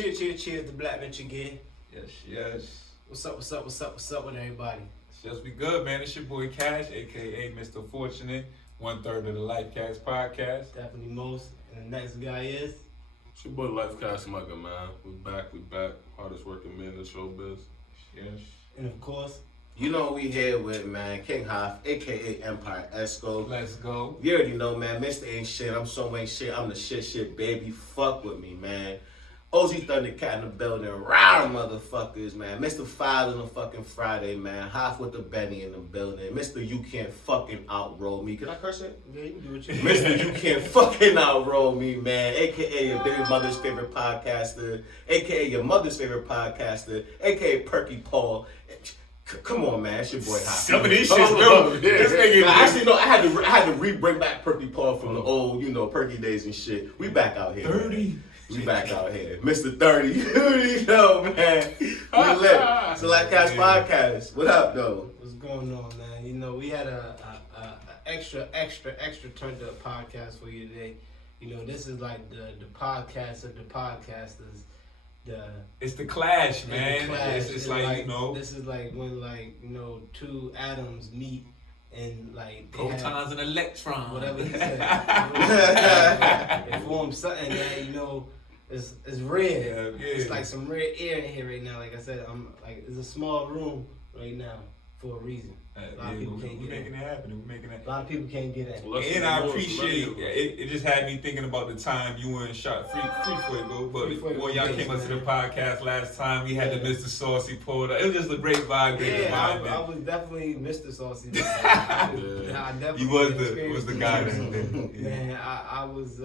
Cheers to Black Venture again. Yes. What's up with everybody? Just be good, man. It's your boy Cash, aka Mr. Fortunate, 1/3 of the LifeCast Podcast. Definitely most. And the next guy is? It's your boy LifeCast Mugger, man. We back. Hardest working man in the showbiz. Yes. And of course, you know we here with, man, King Hoff, aka Empire Esco. Let's go. You already know, man. Mr. Ain't shit. I'm so ain't shit. I'm the shit, baby. Fuck with me, man. OG Thundercat in the building. Rawr, motherfuckers, man. Mr. File on the fucking Friday, man. Hoff with the Benny in the building. Mr. You Can't Fucking Outroll Me. Can I curse it? yeah, you can do what you Mr. You Can't Fucking Outroll Me, man. AKA your baby mother's favorite podcaster. AKA your mother's favorite podcaster. AKA Perky Paul. Come on, man. It's your boy Hoff. Some of these shit's new. This nigga. Actually, no. I had to bring back Perky Paul from the old, Perky days and shit. We back out here. 30. We back out here. Mr. 30. You know, man. We lit. It's the LifeCast Podcast. What up, though? What's going on, man? You know, we had a extra turned up podcast for you today. You know, this is like the podcast of the podcasters. It's the clash, man. Clash. It's like, This is like when, two atoms meet and, protons and electrons. Whatever he said. It forms something that, it's rare. Yeah. It's like some rare air in here right now. Like I said, it's a small room right now for a reason. A lot of people can't get in. We're making it A lot of people can't get in. And I appreciate it. It just had me thinking about the time you and shot free for it, though. But when y'all came up to the podcast last time, we had the Mr. Saucy pulled up. It was just a great vibe. I was definitely Mr. Saucy. I definitely was the guy then. Man, I was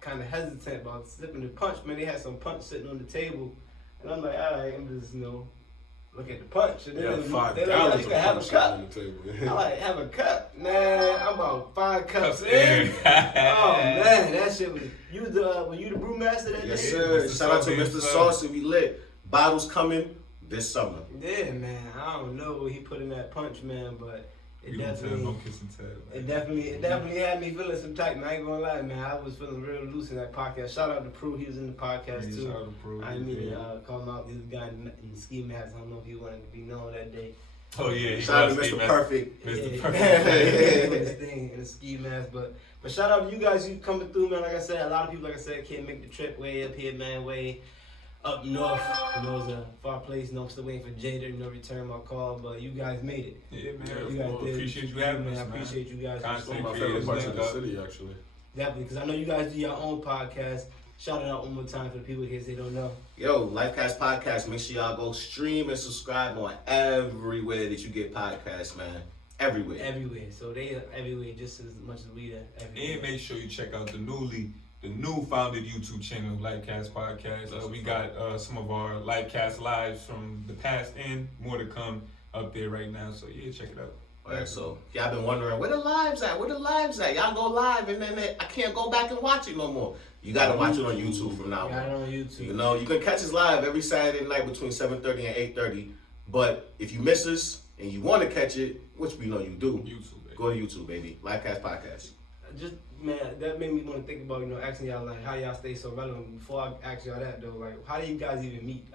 kind of hesitant about slipping the punch. Man, they had some punch sitting on the table, and I'm like, all right, I'm just look at the punch. And then $5 like, you can have a cup. on the table. I like have a cup, man. I'm about 5 cups in. Oh man, that shit was. Were you the brewmaster that day? Yes, sir. Shout out to Mr. Saucy. We lit. Bottles coming this summer. Yeah, man. I don't know what he put in that punch, man, but it definitely had me feeling some type. Man, I ain't gonna lie, man. I was feeling real loose in that podcast. Shout out to Prue. He was in the podcast too. Shout out to Prue. I didn't mean to call him out. He was the guy in the ski mask. I don't know if he wanted to be known that day. Oh yeah, shout out to Mr. Perfect. Mr. Perfect. His thing in the ski mask, but shout out to you guys. You coming through, man. Like I said, a lot of people, can't make the trip way up here, man. Way up north. It's a far place. I'm still waiting for Jada to return my call, but you guys made it. Yeah, man. You guys did. Appreciate you having us, I appreciate you guys. It's one of my favorite parts of the city, actually. Definitely, because I know you guys do your own podcast. Shout it out one more time for the people in case they don't know. Yo, LifeCast Podcast. Make sure y'all go stream and subscribe on everywhere that you get podcasts, man. Everywhere. So they are everywhere just as much as we are everywhere. And make sure you check out the new founded YouTube channel, LifeCast Podcast. We got some of our LifeCast lives from the past and more to come up there right now. So yeah, check it out. Alright, so y'all been wondering where the lives at? Y'all go live and then I can't go back and watch it no more. You gotta watch it on YouTube from now on. Got it on YouTube. You can catch us live every Saturday night between 7:30 and 8:30. But if you miss us and you want to catch it, which we know you do, go to YouTube, baby. LifeCast Podcast. Just, man, that made me want to think about, asking y'all, how y'all stay so relevant. Before I ask y'all that, though, how do you guys even meet?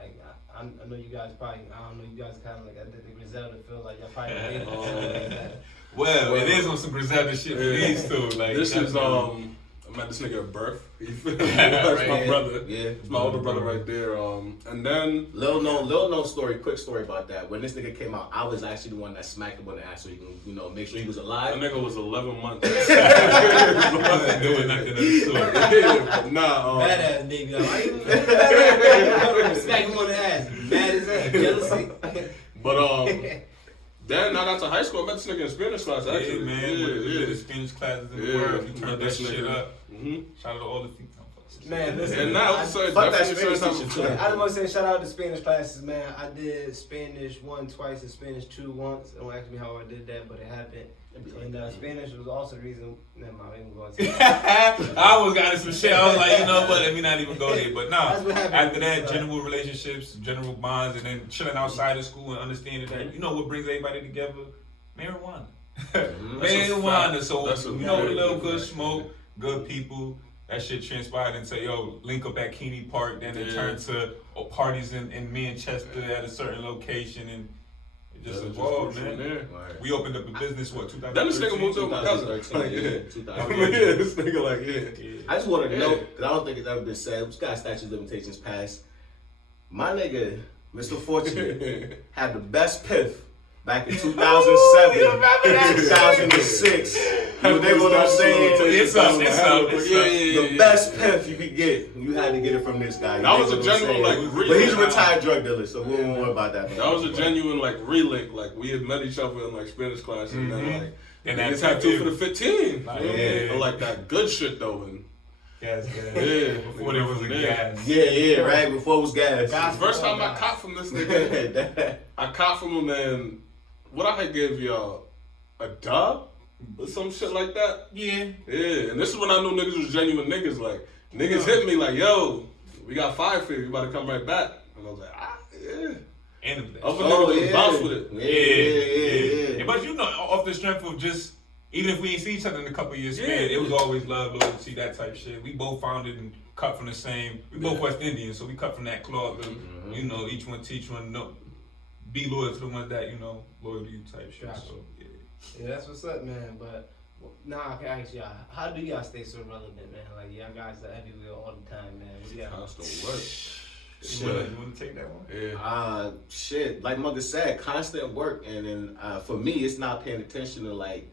I know you guys probably, I don't know, you guys kind of I did the Griselda feel like y'all probably dated like that. Well, it is on some Griselda shit for these two. This is, I met this nigga at birth. That's my brother. Yeah. It's my older brother right there. And then little known story, quick story about that. When this nigga came out, I was actually the one that smacked him on the ass so he can, make sure he was alive. That nigga was 11 months. Wasn't doing nothing of the sort. Badass nigga. Why you smack him on the ass? Mad as hell. Jealousy. But then I got to high school. I met this nigga in Spanish class, actually. Yeah, man. One of the Spanish classes in the world. You turned that shit up. Mm-hmm. Shout out to all the female. Man, listen. And now, fuck that Spanish teacher too. I just want to say shout out to Spanish classes, man. I did Spanish 1 twice and Spanish 2 once. Don't ask me how I did that, but it happened. And Spanish was also the reason. Never mind, I ain't going to say I always got some shit. I was like, what? Let me not even go there. But That's what happened. after that, general relationships, general bonds, and then chilling outside of school and understanding that, what brings everybody together? Marijuana. Marijuana. So, that's a a little good smoke, good people. that shit transpired into, yo, link up at Keeney Park, then it turned to parties in Manchester at a certain location, and it just evolved, man. Right. We opened up a business, what, 2013? Then this nigga moved to my cousin. 2013, Yeah, this nigga like, yeah. I just want to know, because I don't think it's ever been said, we got statute of limitations passed. My nigga, Mr. Fortunate, had the best piff back in 2007, 2006. You know what I'm saying? It's up. The best piff you could get, you had to get it from this guy. That was a genuine, like, but he's a retired drug dealer, so we won't worry about that. That was a genuine, like, relink. Like, we had met each other in, like, Spanish class, and then, like, and niggas had 2 for the 15. Yeah. But, like, that good shit, though. And Gas. yeah. Before there was a gas. Yeah, right? Before it was gas. First time I caught from this nigga, I caught from him, and what I had gave y'all, a dub? Or some shit like that? Yeah. Yeah, and this is when I knew niggas was genuine niggas. Like, niggas hit me like, yo, we got 5 for you. You about to come right back. And I was like, yeah. And Other niggas was bounce with it. Yeah. But you know, off the strength of just, even if we ain't see each other in a couple years span, it was always love, loyalty, that type shit. We both founded and cut from the same, we both West Indians, so we cut from that cloth. And, you know, each one teach one, know, be loyal to the ones that, you know, loyal to you type shit. Gotcha. So, yeah. Yeah, that's what's up, man. But now I can ask y'all, how do y'all stay so relevant, man? Like y'all guys are everywhere all the time, man. Yeah. Constant work. You want to take that one? Yeah. Shit, like Mugga said, constant work, and then for me, it's not paying attention to like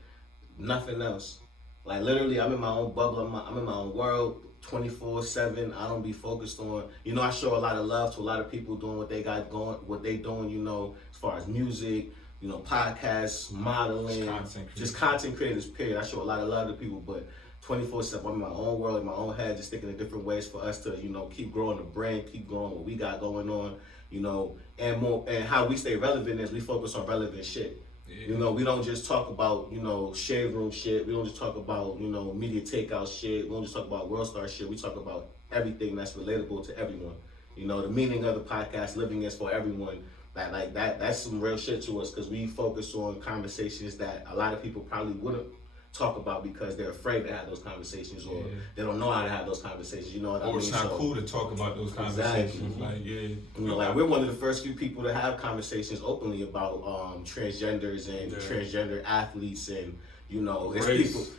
nothing else. Like literally, I'm in my own bubble. I'm in my own world, 24/7. I don't be focused on. You know, I show a lot of love to a lot of people doing what they got going, what they doing. You know, as far as music. You know, podcasts, modeling, just content creators, period. I show a lot of love to people, but 24/7, I'm in my own world, in my own head, just thinking of different ways for us to, you know, keep growing the brand, keep growing what we got going on, you know, and more, and how we stay relevant is we focus on relevant shit. Yeah. You know, we don't just talk about, you know, shade room shit. We don't just talk about, you know, media takeout shit. We don't just talk about world star shit. We talk about everything that's relatable to everyone. You know, the meaning of the podcast, living is for everyone. That's some real shit to us because we focus on conversations that a lot of people probably wouldn't talk about because they're afraid to have those conversations or they don't know how to have those conversations. You know what I mean? Or it's not cool to talk about those conversations. Like, you know, like we're one of the first few people to have conversations openly about transgenders and transgender athletes and. You know, it's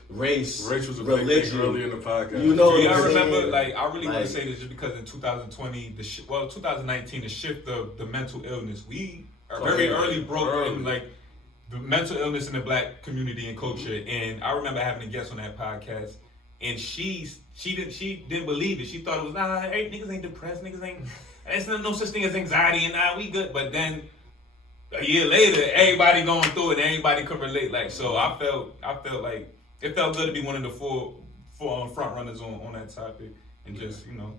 race was a religion. Big thing early in the podcast. You know, I remember, like, I really want to say this just because in 2020, 2019, the shift of the mental illness, we very early broke in, like, the mental illness in the black community and culture. And I remember having a guest on that podcast, and she didn't believe it. She thought it was, niggas ain't depressed, niggas ain't, it's no such thing as anxiety, and we good. But then, a year later, everybody going through it, and everybody could relate. Like, so I felt like it felt good to be one of the four front runners on that topic, and just, you know,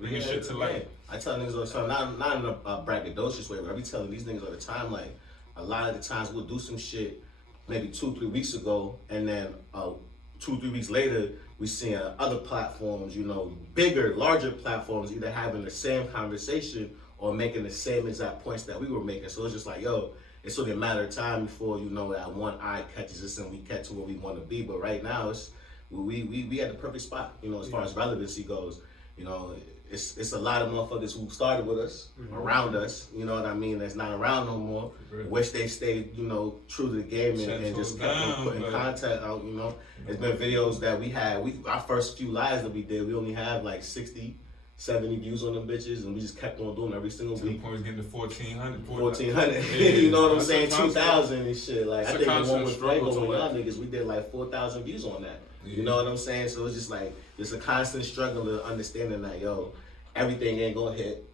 bringing shit to light. I tell niggas all the time, not in a braggadocious way, but I be telling these niggas all the time, like, a lot of the times we'll do some shit maybe 2-3 weeks ago, and then 2-3 weeks later, we seeing other platforms, you know, bigger, larger platforms, either having the same conversation or making the same exact points that we were making. So it's just like, yo, it's only a matter of time before, you know, that one eye catches us and we get to where we want to be. But right now, it's we at the perfect spot, you know, as far as relevancy goes. You know, it's a lot of motherfuckers who started with us, around us, you know what I mean, that's not around no more. Wish they stayed, you know, true to the game and just kept on putting content out, you know. There's been videos that we had, our first few lives that we did, we only have like 60, 70 views on them bitches, and we just kept on doing every single week. Point was getting to 1,400. 1,400. You know what I'm saying? 2,000 and shit. Like, I think the one with Franco and y'all niggas, we did like 4,000 views on that. Yeah. You know what I'm saying? So it's just like, it's a constant struggle of understanding that, yo, everything ain't gonna hit,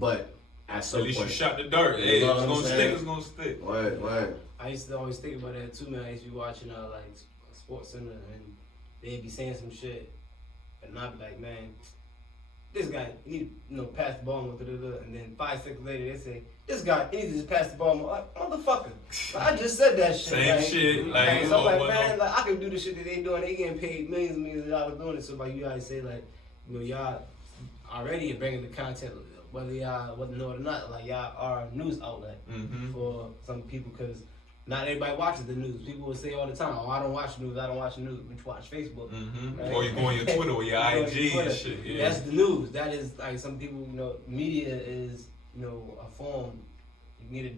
but at some point. At least you shot the dirt. Hey, it's gonna stick. Word. I used to always think about that too, man. I used to be watching like Sports Center, and they'd be saying some shit, and I'd be like, man, this guy, he need to, you know, pass the ball more, and then 5 seconds later they say, this guy, he needs to just pass the ball more. Like, motherfucker, I just said that shit. Same shit. Like, so I'm like, man, like, I can do the shit that they doing. They getting paid millions and millions of dollars doing it. So like, you guys say, like, you know, y'all already bringing the content, whether y'all know it or not. Like, y'all are a news outlet for some people, because not everybody watches the news. People will say all the time, "Oh, I don't watch the news. I don't watch the news." But you watch Facebook, right? Or you go on your Twitter or your IG and shit. Yeah. That's the news. That is like some people, media is, a form. You need to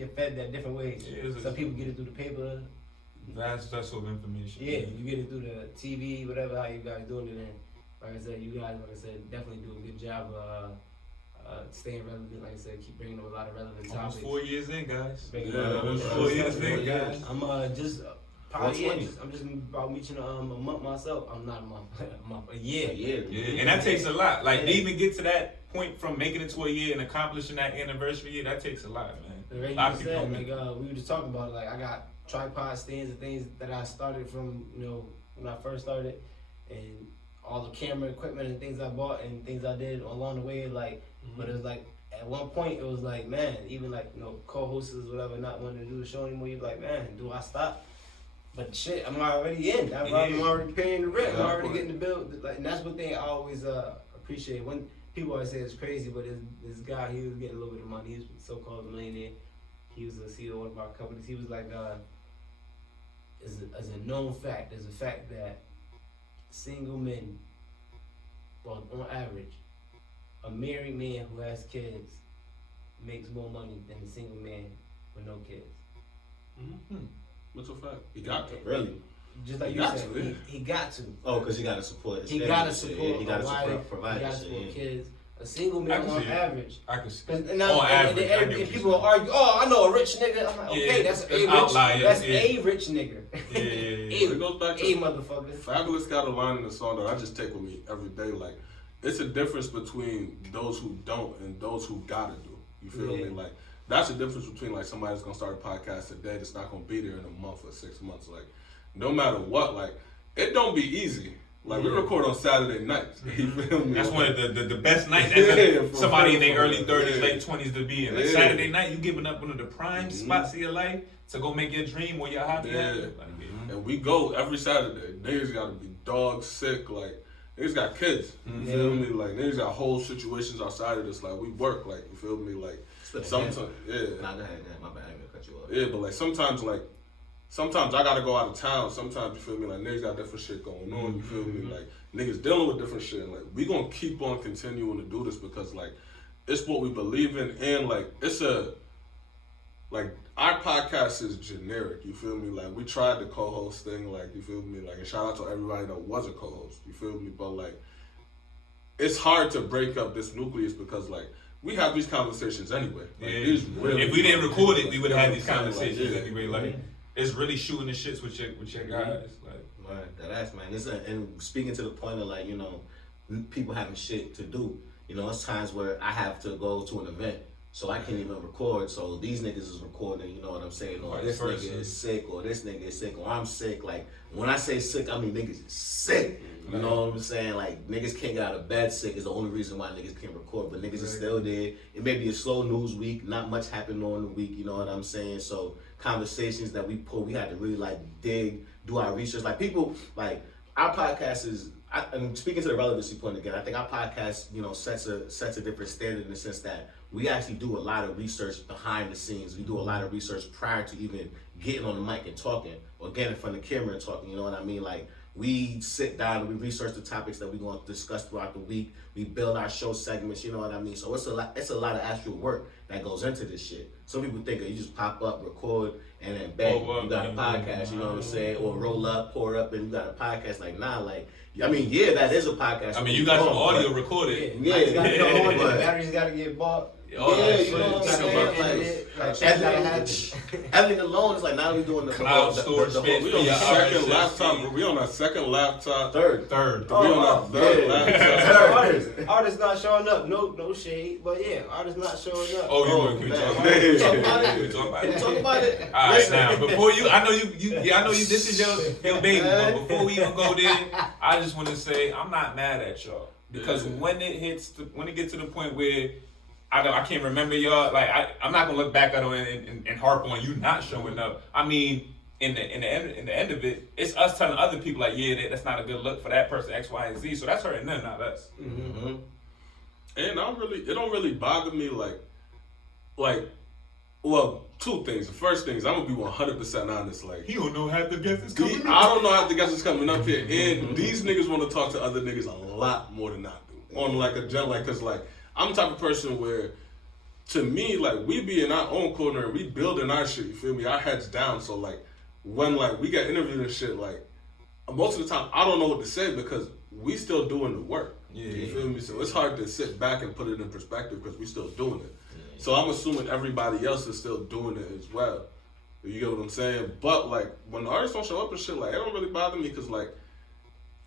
get fed that different ways. Yeah, some people get it through the paper. Vast vessel of information. Yeah, you get it through the TV, whatever. How you guys doing it? And like I said, you guys, definitely do a good job of staying relevant. Like I said, keep bringing up a lot of relevant topics. Almost 4 years in, guys. Almost 4 years in, guys. I'm just probably I'm just about reaching a month myself. I'm not a month, a year. Yeah, and that takes a lot. Like to even get to that point from making it to a year and accomplishing that anniversary year, that takes a lot, man. Like a lot of you people said, we were just talking about it. Like I got tripod stands and things that I started from, when I first started, and all the camera equipment and things I bought and things I did along the way. Like, but it was like at one point it was like, man, even like co-hosts or whatever not wanting to do the show anymore. You're like, man, do I stop? But shit, I'm already in. I'm already paying the rent. I'm already getting the bill. Like, and that's one thing I always appreciate. When people always say it's crazy, but this guy, he was getting a little bit of money. He was a so-called millionaire. He was a CEO of one of our companies. He was like, as a known fact, there's a fact that single men, well, on average, a married man who has kids makes more money than a single man with no kids. What's a fact? He got to. Really? Just like He you got said, to, yeah. he got to. Oh, because he got to support his He family. got to support He got to a wife. provide He got to shit, support yeah. kids. A single I man can on see it. average. I can see. And average, people will argue, "Oh, I know a rich nigga." I'm like, okay, Yeah, that's that's outliers, That's yeah. a rich nigga. Yeah. It goes back to a motherfucker. Fabulous got a line in the song that I just take with me every day. Like, it's a difference between those who don't and those who gotta do. You feel me? Like, that's the difference between like somebody that's gonna start a podcast today that's not gonna be there in a month or 6 months. Like, no matter what, like, it don't be easy. Like, we record on Saturday nights. You feel me? That's one of the best nights Yeah, as somebody in their for early real. 30s, Yeah. late 20s to be in. Like Yeah. Saturday night, you giving up one of the prime spots of your life to go make your dream or your hobby happen. Like, And we go every Saturday. Niggas gotta be dog sick. Like, niggas got kids. You feel me? Like, niggas got whole situations outside of this. Like, we work. Like, you feel me? Like, sometimes, Nah, go ahead. My bad. I'm gonna cut you off. Yeah, but like sometimes I gotta go out of town. Sometimes, you feel me, like niggas got different shit going on. You feel me, like niggas dealing with different shit. And, like, we gonna keep on continuing to do this because like it's what we believe in, and like our podcast is generic. You feel me? Like, we tried the co-host thing. Like, you feel me? Like, and shout out to everybody that was a co-host. You feel me? But like, it's hard to break up this nucleus because like we have these conversations anyway. Like, these really if we didn't record it, we would have had these like, conversations yeah. anyway. Like, it's really shooting the shits with your guys. Like, Right, that's man. And speaking to the point of like, people having shit to do. It's times where I have to go to an event, so I can't even record. So these niggas is recording, you know what I'm saying? Or this nigga is sick, or this nigga is sick, or I'm sick. Like, when I say sick, I mean niggas is sick. You know what I'm saying? Like, niggas can't get out of bed sick is the only reason why niggas can't record. But niggas is still there. It may be a slow news week, not much happened on the week, you know what I'm saying? So conversations that we pull, we had to really like dig, do our research. Like, people, like, our podcast is, and speaking to the relevancy point again, I think our podcast, sets a different standard in the sense that we actually do a lot of research behind the scenes. We do a lot of research prior to even getting on the mic and talking, or getting in front of the camera and talking, you know what I mean? Like, we sit down and we research the topics that we're going to discuss throughout the week. We build our show segments, you know what I mean? So it's a lot of actual work that goes into this shit. Some people think that you just pop up, record, and then bang, you got a podcast, you know what I'm saying? Or roll up, pour up, and you got a podcast. Like, nah, like, I mean, yeah, that is a podcast. I mean, you got some audio recorded. Yeah, the but batteries got to get bought. All yeah, that you know what I'm shit. saying? Everything alone is like, now we doing the Cloud storage space. we on the Yeah, second yeah. laptop. We on our second laptop. Third. We on our third laptop. Artists not showing up. No shade, but yeah, artists not showing up. Oh, can we talk about man. it? Talk about it. Can we talk about it? Talk about it. All right, Listen. now before you, I know you. This is your baby. But before we even go there, I just want to say I'm not mad at y'all because when it gets to the point where I can't remember y'all, like I'm not gonna look back at it and harp on you not showing up. I mean, in the end of it, it's us telling other people like, yeah, that's not a good look for that person X, Y, and Z. So that's hurting them, not us. And it don't really bother me like Well, two things. The first thing is I'm gonna be 100% honest. Like He don't know half the guests is coming. I don't know how the guys is coming up here, and these niggas want to talk to other niggas a lot more than I do. On like a gen, like, cause like I'm the type of person where, to me, like we be in our own corner and we building our shit. You feel me? Our heads down. So like when like we get interviewed and shit, like most of the time I don't know what to say because we still doing the work. Yeah. You feel me? So it's hard to sit back and put it in perspective because we still doing it. So I'm assuming everybody else is still doing it as well. You get what I'm saying? But like when the artists don't show up and shit, like it don't really bother me because like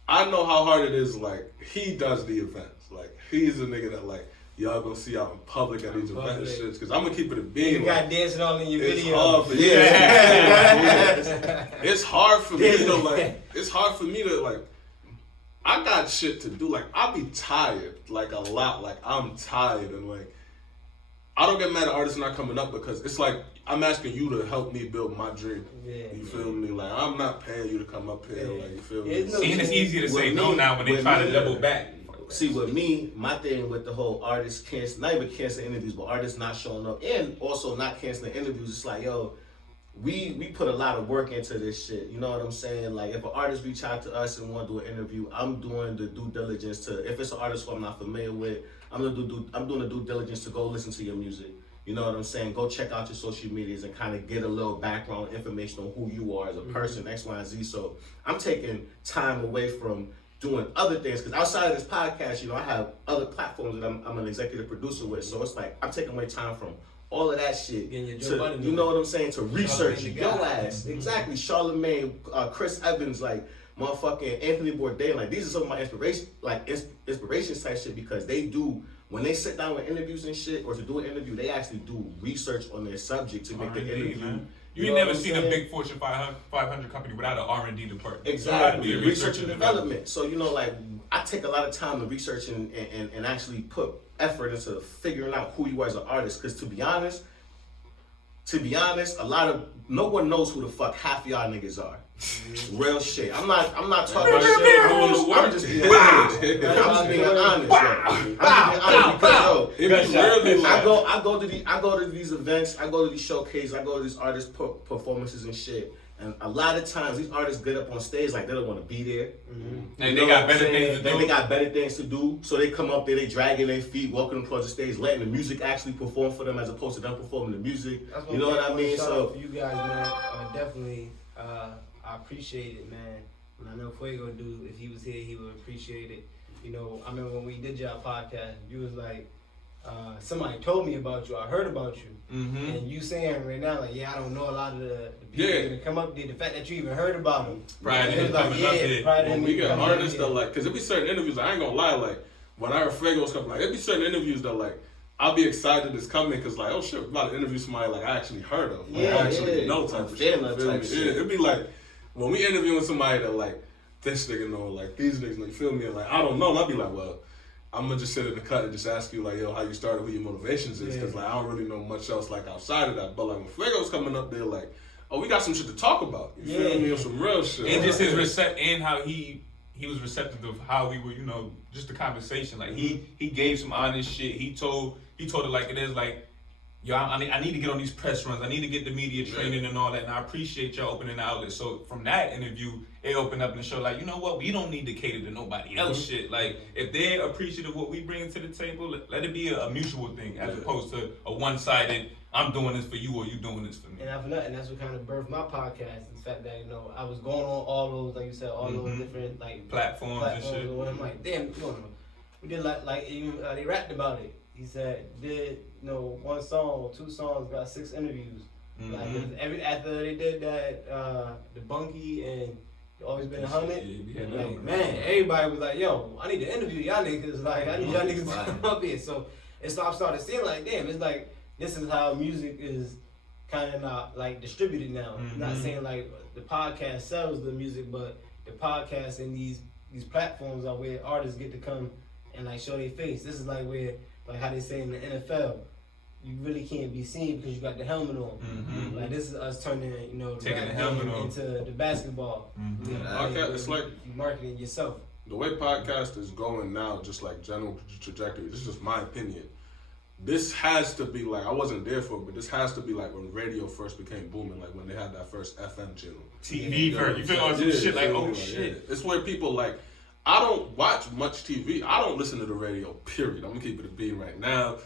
I know how hard it is. Like he does the events. Like he's a nigga that like y'all gonna see out in public at these events and shit. Because I'm gonna keep it a being. You got dancing all in your video. Hard for, it's hard for me to like. It's hard for me to like. I got shit to do. Like I be tired like a lot. Like I'm tired and like. I don't get mad at artists not coming up because it's like I'm asking you to help me build my dream. Yeah. You feel me? Like I'm not paying you to come up here. Like you feel me? And it's easier to say no now when they try to double back. See, with me, my thing with the whole artists cancel, not even canceling interviews, but artists not showing up and also not canceling interviews. It's like, yo, we put a lot of work into this shit. You know what I'm saying? Like if an artist reach out to us and want to do an interview, I'm doing the due diligence to. If it's an artist who I'm not familiar with, I'm doing the due diligence to go listen to your music. You know what I'm saying? Go check out your social medias and kind of get a little background information on who you are as a person, X, Y, and Z. So I'm taking time away from doing other things because outside of this podcast, you know, I have other platforms that I'm an executive producer with. So it's like I'm taking away time from all of that shit to, you know what I'm saying, to research your ass. Exactly. Charlamagne, Chris Evans, like motherfucking Anthony Bourdain, like these are some of my inspirations type shit because they do, when they sit down with interviews and shit or to do an interview, they actually do research on their subject to make the interview. Man. You ain't never seen a big Fortune 500 company without an R&D department. Exactly. Research and development. So, you know, like, I take a lot of time to research and actually put effort into figuring out who you are as an artist. Because to be honest, no one knows who the fuck half y'all niggas are. Real shit. I'm not talking shit. I'm just being honest. I'm just being honest. I go to these events, I go to these showcases, I go to these artist performances and shit. And a lot of times these artists get up on stage like they don't want to be there. And they got better things to do. They got better things to do. So they come up there, they dragging their feet, walking them towards the stage, letting the music actually perform for them as opposed to them performing the music. You know what I mean? So for you guys, man, definitely, I appreciate it, man. And I know Fuego do. If he was here, he would appreciate it. You know, I remember when we did your podcast, you was like, somebody told me about you. I heard about you. And you saying right now, like, yeah, I don't know a lot of the people that come up there. The fact that you even heard about them. Pride in coming up here. When we get artists that like, because it be certain interviews, I ain't gonna lie, like, when I heard Fuego's coming, like, it be certain interviews that like, I'll be excited it's coming because like, oh shit, we're about to interview somebody like I actually heard of. Like, I actually know type of shit. It'd be like, when we interviewing somebody that like, this nigga know, like, these niggas know, you feel me? And like, I don't know, and I'll be like, well, I'm gonna just sit in the cut and just ask you like, yo, how you started, who your motivations is, because like I don't really know much else like outside of that. But like when Fuego's coming up there, like, oh, we got some shit to talk about. You feel me? Or some real shit. And just his and how he was receptive of how we were, you know, just the conversation. Like he gave some honest shit. He told it like it is. Like, yo, I need to get on these press runs. I need to get the media training and all that. And I appreciate y'all opening the outlet. So from that interview, it opened up and showed like, you know what? We don't need to cater to nobody else shit. Like, if they're appreciative of what we bring to the table, let it be a mutual thing as opposed to a one-sided, I'm doing this for you or you doing this for me. And that's what kind of birthed my podcast. The fact that, you know, I was going on all those, like you said, all those different like platforms and shit. And I'm like, damn, we did like even they rapped about it. He said, you know, 1 song or 2 songs, got 6 interviews. Like after they did that, the Bunky and Always Been 100. Like, man, everybody was like, yo, I need to interview y'all niggas. Like, I need y'all niggas to come up here. So I started seeing like, damn, it's like this is how music is kind of not like distributed now. Not saying like the podcast sells the music, but the podcast and these platforms are where artists get to come and like show their face. This is like where, like how they say in the NFL, you really can't be seen because you got the helmet on. Like this is us turning, you know, the taking the helmet on into the basketball. It's like you marketing yourself. The way podcast is going now, just like general trajectory. This is just my opinion. this has to be like, I wasn't there for it, but this has to be like when radio first became booming, like when they had that first FM channel. TV first. You feel like some shit like, oh shit. Yeah. It's where people like, I don't watch much TV. I don't listen to the radio, period. I'm gonna keep it a beat right now.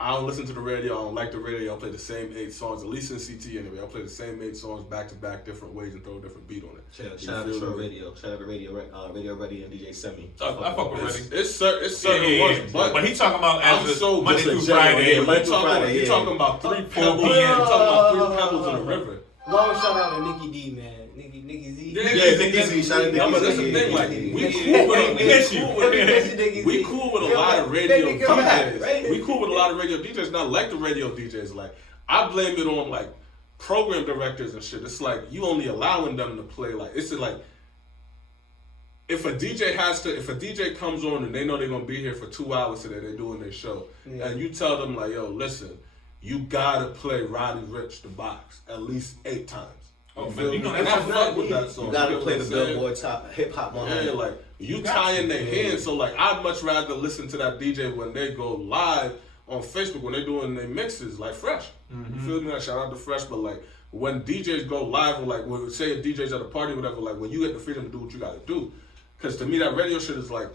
I don't listen to the radio. I don't like the radio. I play the same 8 songs, at least in CT anyway. I play the same 8 songs back to back, different ways, and throw a different beat on it. Shout out to Show Radio. Shout out to Radio Ready and DJ Semi. I fuck with Ready. It's certain ones, but he talking about as so Monday through Friday. You talking about 3 pebbles. You talking about 3 pebbles in a river. Long shout out to Nikki D, man. Nikki Z. Yeah, Nikki Z. Shout out to Nikki Z. That's the thing, like, we cool with a lot of radio DJs. We cool with a lot of radio DJs, not like the radio DJs. Like, I blame it on, like, program directors and shit. It's like, you only allowing them to play, like, it's like, if a DJ comes on and they know they're going to be here for 2 hours today, they're doing their show, and you tell them, like, yo, listen, you gotta play Roddy Ricch the Box at least 8 times. Oh man, you know and I fuck with that song. You gotta play the Billboard top hip hop on. Yeah, like you tying their hands. So like, I'd much rather listen to that DJ when they go live on Facebook when they're doing their mixes, like Fresh. You feel me? Like, shout out to Fresh, but like when DJs go live, or like when say a DJ's at a party, or whatever, like when you get the freedom to do what you gotta do, because to me that radio shit is like.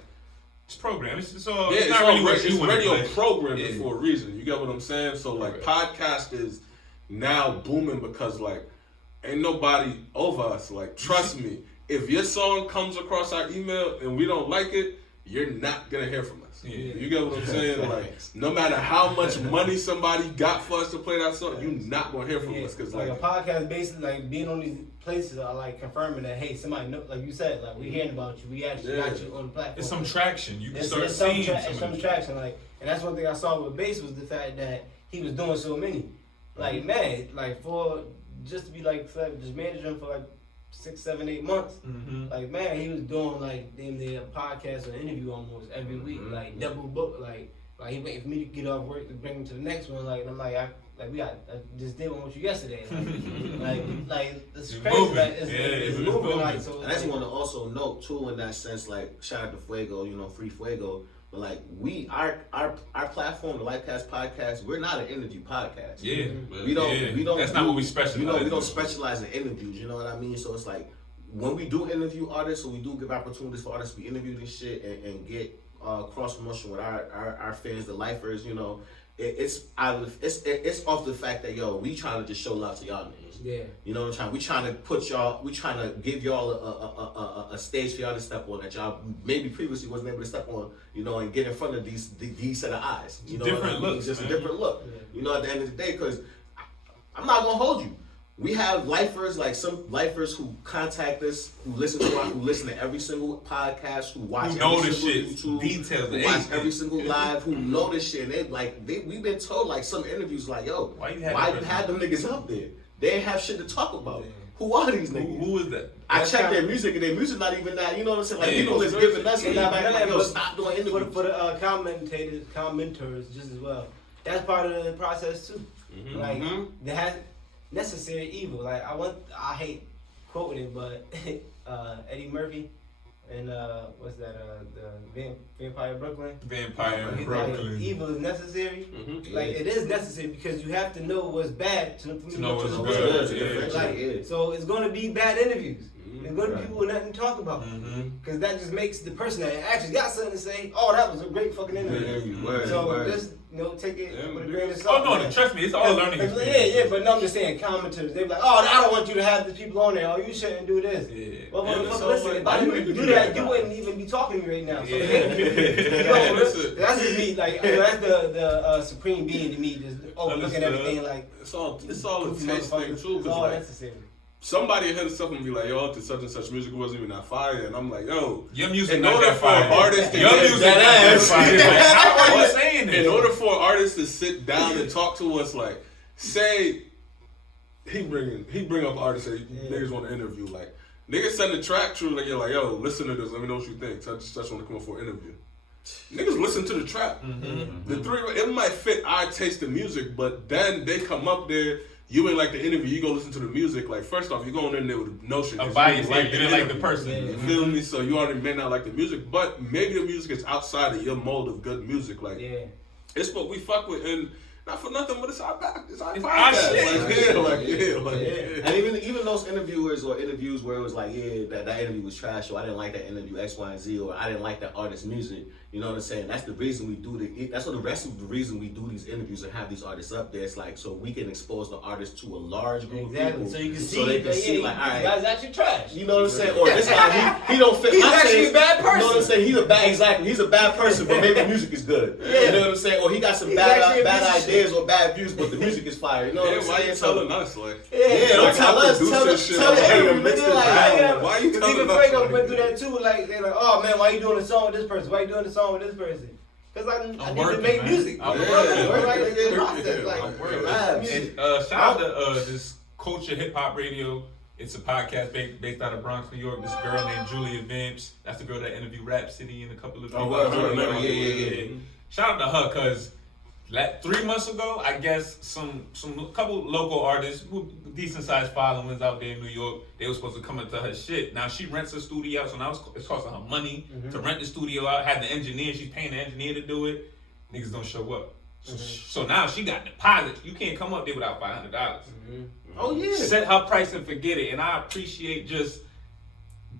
It's programmed. It's radio programming for a reason. You get what I'm saying? So like, podcast is now booming because like, ain't nobody over us. Like, trust me, if your song comes across our email and we don't like it, you're not gonna hear from us. Yeah. You get what I'm saying? Like, no matter how much money somebody got for us to play that song, you're not gonna hear from us. Cause like a podcast, basically, like being on these places are like confirming that, hey, somebody know, like you said, like we hearing about you, we actually got you on the platform. It's some traction. You can start some seeing some traction, like, and that's one thing I saw with Bass was the fact that he was doing so many, like man, like for just to be like just managing him for like 6, 7, 8 months, like man, he was doing like damn near a podcast or interview almost every week, like double book, like he waiting for me to get off work to bring him to the next one, like and I'm like I just did one with you yesterday, like it's crazy, moving. Like it's moving, like so. And I just want to also note too, in that sense, like shout out to Fuego, you know, Free Fuego. But like our platform, the LifeCast Podcast, we're not an interview podcast. Yeah, we don't. That's not what we specialize. You know, we don't specialize in interviews. You know what I mean? So it's like when we do interview artists, or we do give opportunities for artists to be interviewed and shit, and get cross promotion with our fans, the lifers. You know, it's off the fact that we trying to just show love to y'all niggas. Yeah. You know what I'm trying? We trying to put y'all. We trying to give y'all a stage for y'all to step on that y'all maybe previously wasn't able to step on. You know, and get in front of these set of eyes. You know, different looks. Just a different look. Yeah. You know, at the end of the day, because I'm not gonna hold you. We have lifers, like some lifers who contact us, who listen to every single podcast, who watch every single YouTube, details, who watch every single live, who know this shit. And we've been told like some interviews like, yo, why you had them niggas up there? They ain't have shit to talk about. Yeah. Who are these niggas? Who is that? I checked their music, and their music not even that. You know what I'm saying? Like people is giving us stop doing interviews. For the commenters just as well. That's part of the process too. Like they have necessary evil. Like I hate quoting it, but Eddie Murphy and what's that? The Vampire Brooklyn. Like, evil is necessary. Like it is necessary because you have to know what's bad to know what's good. So it's going to be bad interviews. There's going to be people with nothing to talk about. Because that just makes the person that actually got something to say, oh, that was a great fucking interview. Just take it with a grain of salt. Oh, no, trust me, it's all learning experience. Yeah, but no, I'm just saying, commenters, they're like, oh, I don't want you to have these people on there. Oh, you shouldn't do this. Yeah. Well, listen, if I didn't do that, you wouldn't even be talking to me right now. So, that's just me, like, that's the supreme being to me, just overlooking everything, like. It's all a taste thing, too. It's all necessary. Somebody hit us up and be like, yo, to such and such music wasn't even that fire, and I'm like, yo, your music in not order that for fire. An artist to your music not that fire. How are you saying this? In order for an artist to sit down and talk to us, like, say he bring up artists that niggas want to interview, like niggas send the track through, like you're like, yo, listen to this, let me know what you think. So I just want to come up for an interview. Niggas listen to the track. The three, it might fit our taste in music, but then they come up there. You ain't like the interview, you go listen to the music. Like, first off, you going in there with a notion. A bias, you didn't like the person. You feel me? So you already may not like the music, but maybe the music is outside of your mold of good music. Like, it's what we fuck with, and not for nothing, but it's our back. It's our It's podcast. our Like, shit. yeah. And even those interviewers or interviews where it was like, yeah, that interview was trash, or I didn't like that interview X, Y, and Z, or I didn't like that artist's music. You know what I'm saying? That's the reason we do that's what the rest of the reason we do these interviews and have these artists up there. It's like so we can expose the artist to a large group of people. So you can see, so they can see like, all this right, guy's actually trash. you know what I'm saying? Or this guy, he don't fit He's my actually taste. a bad person. You know what I'm saying? He's a bad person, but maybe the music is good. Yeah. You know what I'm saying? Or he got some He's actually a bad piece of ideas or bad views, but the music is fire. You know what I'm Why saying? you telling us, like? Yeah, don't Like, tell I us. produce Tell this shit. the Hey, interview, mix nigga. it Like, down. Why you telling even us? Franco Like, went through that too. Like they're like, oh man, why you doing a song with this person? Why you doing a song with this person? Because I need to working, make man. music. I'm working. Like, music. Shout out to this Culture Hip Hop Radio. It's a podcast based out of Bronx, New York. This girl named Julia Vamps. That's the girl that interviewed Rhapsody and a couple of people. Yeah. Shout out to her because 3 months ago, I guess couple local artists, decent sized followings out there in New York, they were supposed to come into her shit. Now she rents a studio out, so now it's costing her money to rent the studio out. Had the engineer, she's paying the engineer to do it. Niggas don't show up. So now she got deposits. You can't come up there without $500. Oh yeah. Set her price and forget it. And I appreciate just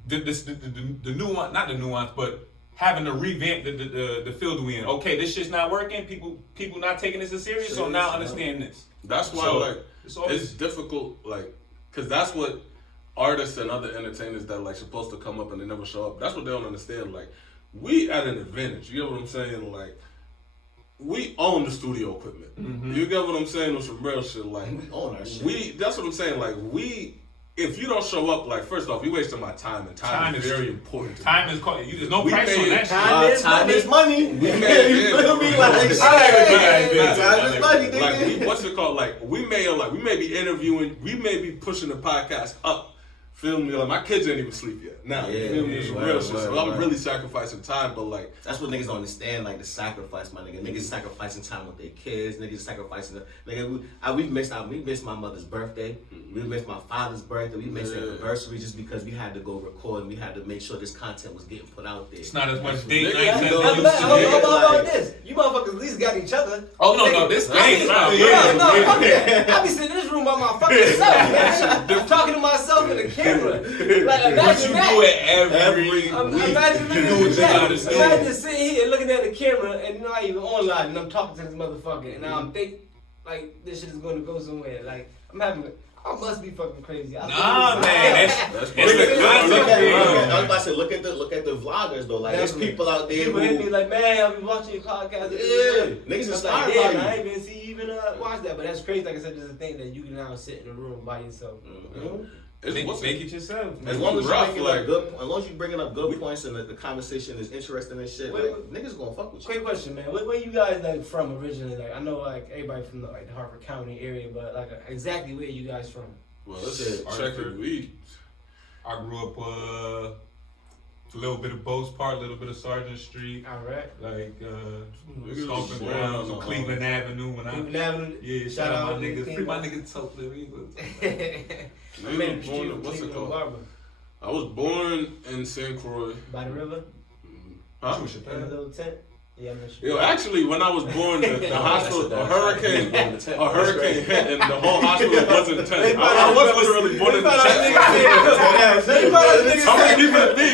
the nuance, not the nuance, but having to revamp the field we in. Okay, this shit's not working. People not taking this as serious. So now understand this. That's why, So, like, always, it's difficult, like, because that's what artists and other entertainers that like supposed to come up and they never show up. That's what they don't understand. Like, we at an advantage. You get what I'm saying? Like, we own the studio equipment. You get what I'm saying? With some real shit. Like, We own our shit. That's what I'm saying. Like, if you don't show up, like, first off, you wasting my time, and time is very important. To time me. is called. There's no We price pay on that it. shit. Time is money. We You made feel me? Like, Facts. time is money, nigga. Like, what's it called? Like, we may be interviewing, we may be pushing the podcast up. Feel me? Like, my kids ain't even sleep yet. Now, you feel me? It's some real shit. So I'm really sacrificing time, but like, that's what niggas don't understand, like the sacrifice, my nigga. Niggas sacrificing time with their kids. Niggas sacrificing. We missed my mother's birthday. We missed my father's birthday. We missed the anniversary just because we had to go record and we had to make sure this content was getting put out there. It's not as much date Nigga, nights as you it know, used to How be. about this? You motherfuckers at least got each other. Oh no, this thing. Fuck that. I be sitting in this room by my fucking self, man. I'm talking to myself in the camera. Like, But you imagine do that. it every week. Imagine sitting here looking at the camera and not even online, and I'm talking to this motherfucker, and I'm thinking like this shit is going to go somewhere. Like I must be fucking crazy. Nah, man, that's it's the concept. I was about to say, look at the vloggers though. Like there's people out there People who hit me like, man, I'll be watching your podcast. niggas I'm like, inspired damn, by I you. ain't even see you even watch that, but that's crazy. Like I said, there's a thing that you can now sit in a room by yourself. Make it yourself. As long as rough, you're bringing up good points and the conversation is interesting and shit, like, niggas gonna fuck with you. Quick question, man. Where you guys like from originally? Like I know like everybody from the Harford County area, but like exactly where you guys from? well, let's check it. I grew up a little bit of Bose Park, a little bit of Sargent Street, All right. like Niggas stomping was grounds born on on, Cleveland Avenue when Cleveland Avenue. Yeah, shout out my niggas. Free my niggas What's it called? I was born in St. Croix. By the river? Huh? In a little tent? Yeah, I'm not sure. Yo, actually, when I was born, the hospital, a hurricane hit, and the whole hospital wasn't tent. I was literally born in the tent. Somebody even me.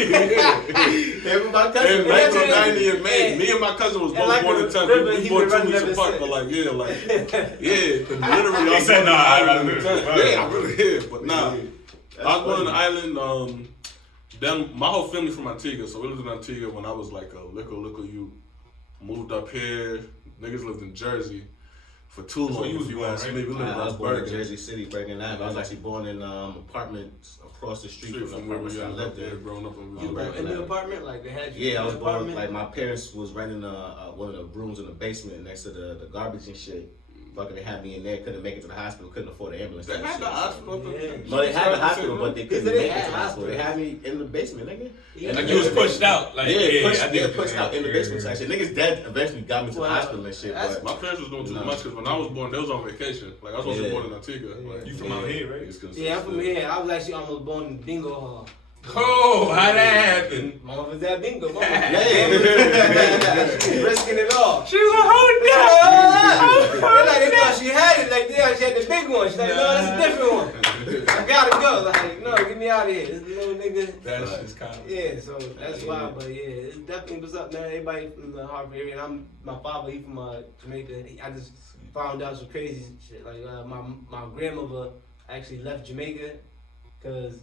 In 1990 in May, me and my cousin was both born in tent. We born 2 weeks apart, but like, literally, I said, nah, I really yeah, I really did, but nah. I was born on the island. Then my whole family from Antigua, so we lived in Antigua when I was like a little youth. Moved up here. Niggas lived in Jersey for too long. you was If you born, ask right? me, we lived I was in born in Bergen. Jersey City, Bergen Ave. I was actually born in apartments across the street from the From where we apartments I lived lived in. growing up in You were Bergen in the Ave. apartment? Like they had you Yeah, I in was the born, apartment? like my parents was renting one of the rooms in the basement next to the garbage and shit. Fucking they had me in there, couldn't make it to the hospital, couldn't afford an ambulance. They had the hospital. Yeah. No, they had the hospital, but they couldn't They make it had to the hospital. They hospitals. had me in the basement, nigga. Yeah. Like you was pushed out. Like Pushed out in the basement type shit. Niggas dead eventually got me to the Wow. hospital and shit. That's- But My parents was doing too much because when I was born, they was on vacation. Like I was supposed to be born in Antigua. Like, You from out here, right? it's consistent. Yeah, I'm from here. I was actually almost born in Bingo Hall. Oh, how that happened? Mama was at Bingo. Mama yeah. she was risking it all. She was a whole had the big one. She's like, no, that's a different one. I gotta go. Like, no, get me out of here. This little nigga. That shit's kind of. Yeah, so that's why. But yeah, it's definitely what's up, man. Everybody from the Harvard area. And my father, he from Jamaica. I just found out some crazy shit. Like my grandmother actually left Jamaica because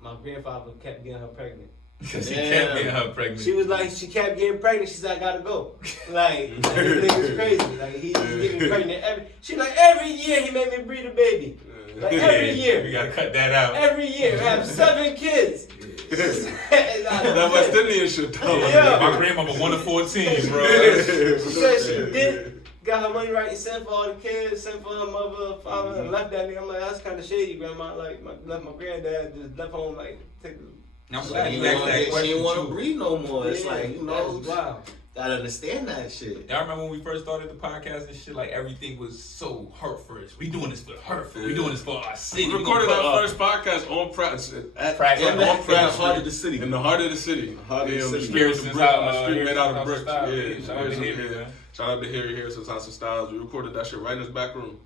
my grandfather kept getting her pregnant. She kept getting her pregnant. She was like, she kept getting pregnant. She said, I gotta go. Like this nigga's crazy. Like he's getting pregnant every year he made me breed a baby. Like every year. We gotta cut that out. Every year. I have 7 kids. That West Indian shit though. Yeah. My grandmother 1 of 14, bro. She said she did. Got her money right, sent for all the kids, sent for her mother, father, and left that nigga. I'm like, that's kind of shady, grandma. Like, left my granddad, just left home, like, take the. I'm glad you asked that She question. didn't want to too. breathe no more. It's like, you know, wow. gotta understand that shit. Y'all remember when we first started the podcast and shit? Like everything was so Hertford. We doing this for Hertford. We doing this for our city. We recorded our first podcast on practice In the heart of the city. In the heart of the city. Heart of the city. Street made out of bricks. Shout out to Harry, man. Shout out to Harry since House of Styles. We recorded that shit right in his back room.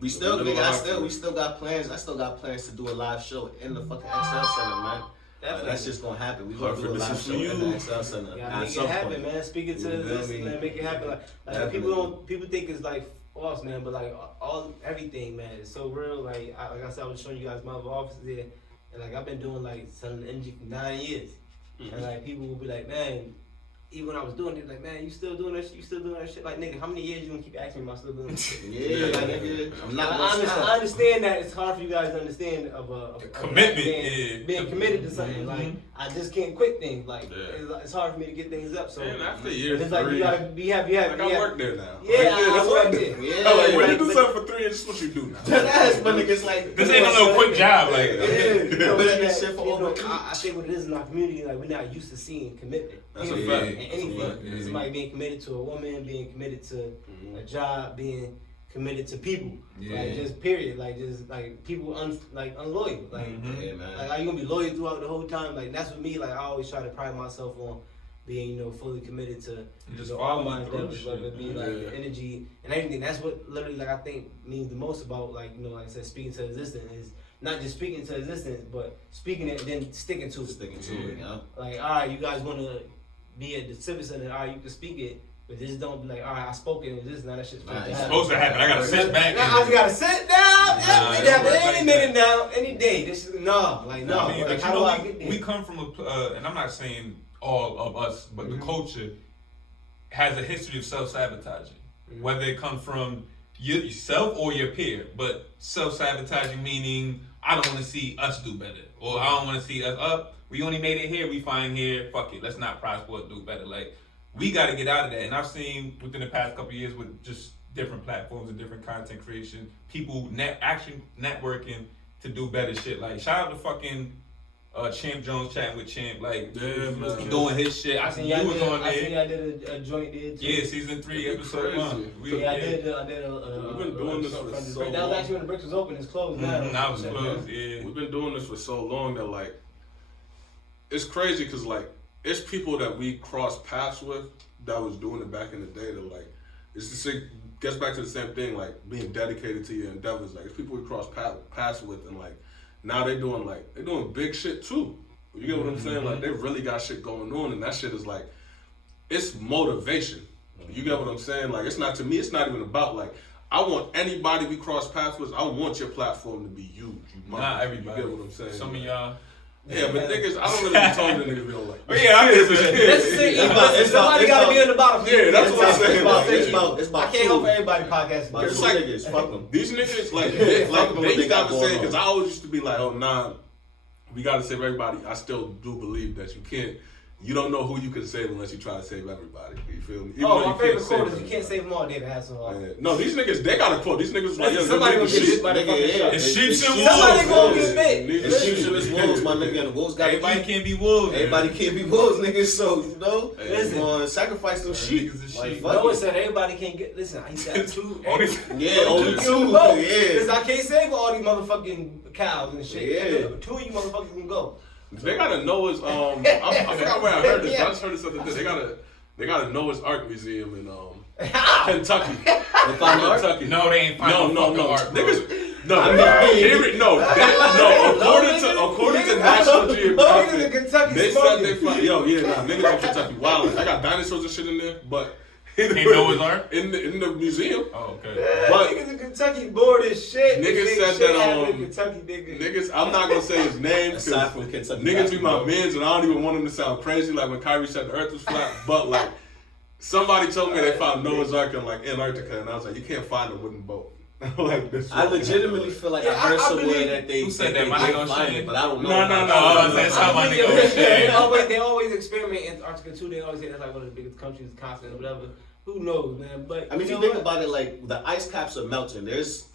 We still got plans. I still got plans to do a live show in the fucking XL Center, man. That's just gonna happen. We gonna do a live show in the XL Center. Yeah, make it happen, man. Speaking to this, man, make it happen. Like people think it's like false, man, but like everything, man, it's so real. Like I said, I was showing you guys my other offices there, and like I've been doing like selling energy for 9 years, and like people will be like, man. Even when I was doing it, like, man, you still doing that shit? You still doing that shit? Like, nigga, how many years you gonna keep asking me am I still doing this shit? Yeah, nigga. I'm not I understand that it's hard for you guys to understand of a commitment, being committed to something. Like, I just can't quit things. Like, it's hard for me to get things up. So, and after years, it's like you gotta be happy. Like I work there now. Yeah, I work there. Yeah, like when you do something for 3 years, this is what you do now. That's my niggas like. This ain't a little quick job, like. I think what it is in our community, like we're not used to seeing commitment. That's a fact. And anything. Somebody being committed to a woman, being committed to a job, being committed to people. Like just period. Like just like people unloyal. Like, man. Like are you gonna be loyal throughout the whole time? Like that's with me, like I always try to pride myself on being, fully committed to just all my following endeavors, whether it be like the energy and everything. That's what literally like I think means the most about like like I said, speaking to existence is not just speaking to existence, but speaking it and then sticking to it. Like, all right, you guys want to be at the Civic Center, all right, you can speak it, but just don't be like, all right, I spoke it and this, now that shit's supposed to happen. I gotta sit back. I just gotta sit down. Any minute now, any day. This is no. I mean, Like, how do I get there? we come from and I'm not saying all of us, but the culture has a history of self-sabotaging. Whether it comes from yourself or your peer, but self-sabotaging meaning I don't want to see us do better, or I don't want to see us up. We only made it here, we fine here. Fuck it, let's not prosper or do better. Like we got to get out of that. And I've seen within the past couple of years with just different platforms and different content creation, people actually networking to do better shit. Like shout out to fucking Champ Jones chatting with Champ, like doing his shit. I seen you was on there. I seen I did a joint there too. Yeah, season 3, episode 1. I did a. We've been doing this for so long. That was actually when the bricks was open. It's closed now. Now it's closed. Yeah. We've been doing this for so long that like, it's crazy because like it's people that we crossed paths with that was doing it back in the day. That like, gets back to the same thing, like being dedicated to your endeavors. Like it's people we crossed paths with, and like now they're doing big shit too. You get what I'm saying? Like they really got shit going on, and that shit is like, it's motivation. You get what I'm saying? Like it's not, to me, it's not even about like, I want anybody we cross paths with, I want your platform to be huge. Not everybody. You get what I'm saying? Some of y'all. Yeah, but niggas, I don't really be talking to niggas we don't like. Yeah, I mean, somebody gotta be on the bottom. Yeah, that's what I'm saying. It's about I can't help everybody podcast. It's like niggas, fuck them. These niggas, like they gotta say, because I always used to be like, oh nah, we gotta save everybody. I still do believe that you don't know who you can save unless you try to save everybody. You feel me? My favorite quote is, you can't save them all, David Hasselhoff. No, these niggas, they got a quote. These niggas like, somebody gonna get bit by the fucking shark. It's sheeps and wolves. Somebody gonna get bit. It's sheeps and it's wolves, my nigga. And the wolves gotta Everybody can't be wolves. Everybody can't be wolves, niggas. So, listen, sacrifice them sheep. Like, Noah said everybody can't get. Listen, he got two. Only two. Yeah. Because I can't save all these motherfucking cows and shit. Yeah. 2 of you motherfuckers can go. They got a Noah's, I forgot where I heard this, but I just heard this other day. They They got a Noah's Ark museum in Kentucky. They found art? Kentucky. No, they ain't finding No. art, bro. Niggas, according to National Geographic, Kentucky they smoking. said they find niggas in Kentucky wild. I got dinosaurs and shit in there, but Ain't Noah's Ark? in the museum. Oh, okay. Yeah, But- niggas in Kentucky bored as shit. Niggas said shit that, happened in Kentucky, nigga. Niggas, I'm not gonna say his name because Aside from Kentucky niggas be my basketball. mans and I don't even want him to sound crazy like when Kyrie said the earth was flat, but like somebody told me they found Noah's Ark in like Antarctica and I was like, you can't find a wooden boat. Like this. I legitimately feel like Yeah, I heard I somewhere believe- that they Who said they that? My did nigga find O'Shea? it, but I don't know. No. That's how my nigga O'Shea. They always experiment in Antarctica too. They always say that's like one of the biggest countries, continents, whatever. Who knows, man? But I mean, if you think about it, like the ice caps are melting. There's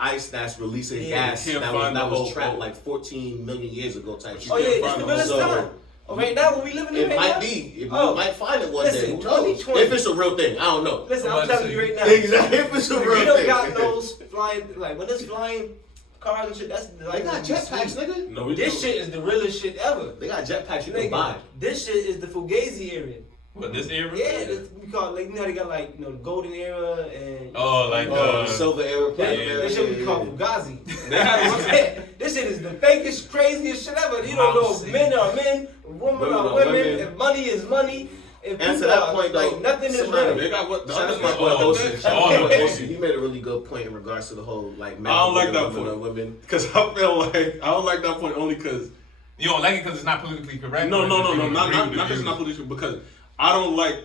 ice that's releasing gas you can't that find the whole was trapped boat. like 14 million years ago type shit. oh yeah, it's find the the realest whole time. zone. Oh, right now, when we living in It right might now? be. You Oh. might find it one Listen, day. Who knows? 2020. If it's a real thing, I don't know. Listen, I'm About to telling you say. right now. Exactly. If it's a We real don't thing. got those flying, like when it's flying cars and shit, that's They like got jetpacks, nigga. No, we This do. shit is the realest shit ever. They got jetpacks you can buy. Nigga, this shit is the Fugazi area. What, this era? Yeah, we call it, like, you know how they got like, you know, the golden era and Oh, like Silver era. that, platinum era, that shit we yeah, call yeah. Fugazi. They had This shit is the fakest, craziest shit ever. You don't know if men are men, women are women, if money is money. If And to people that are, point, like, though, nothing is somebody- real. They got what the Shout other out to my boy Oh, Dosey. okay. Shout out Oh, to my boy okay. Dosey. He made a really good point in regards to the whole like men. I don't like women, that women point. are women. Because I feel like I don't like that point only because You don't like it because it's not politically correct? no, or just you not agree with the because it's views? not political. Because I don't like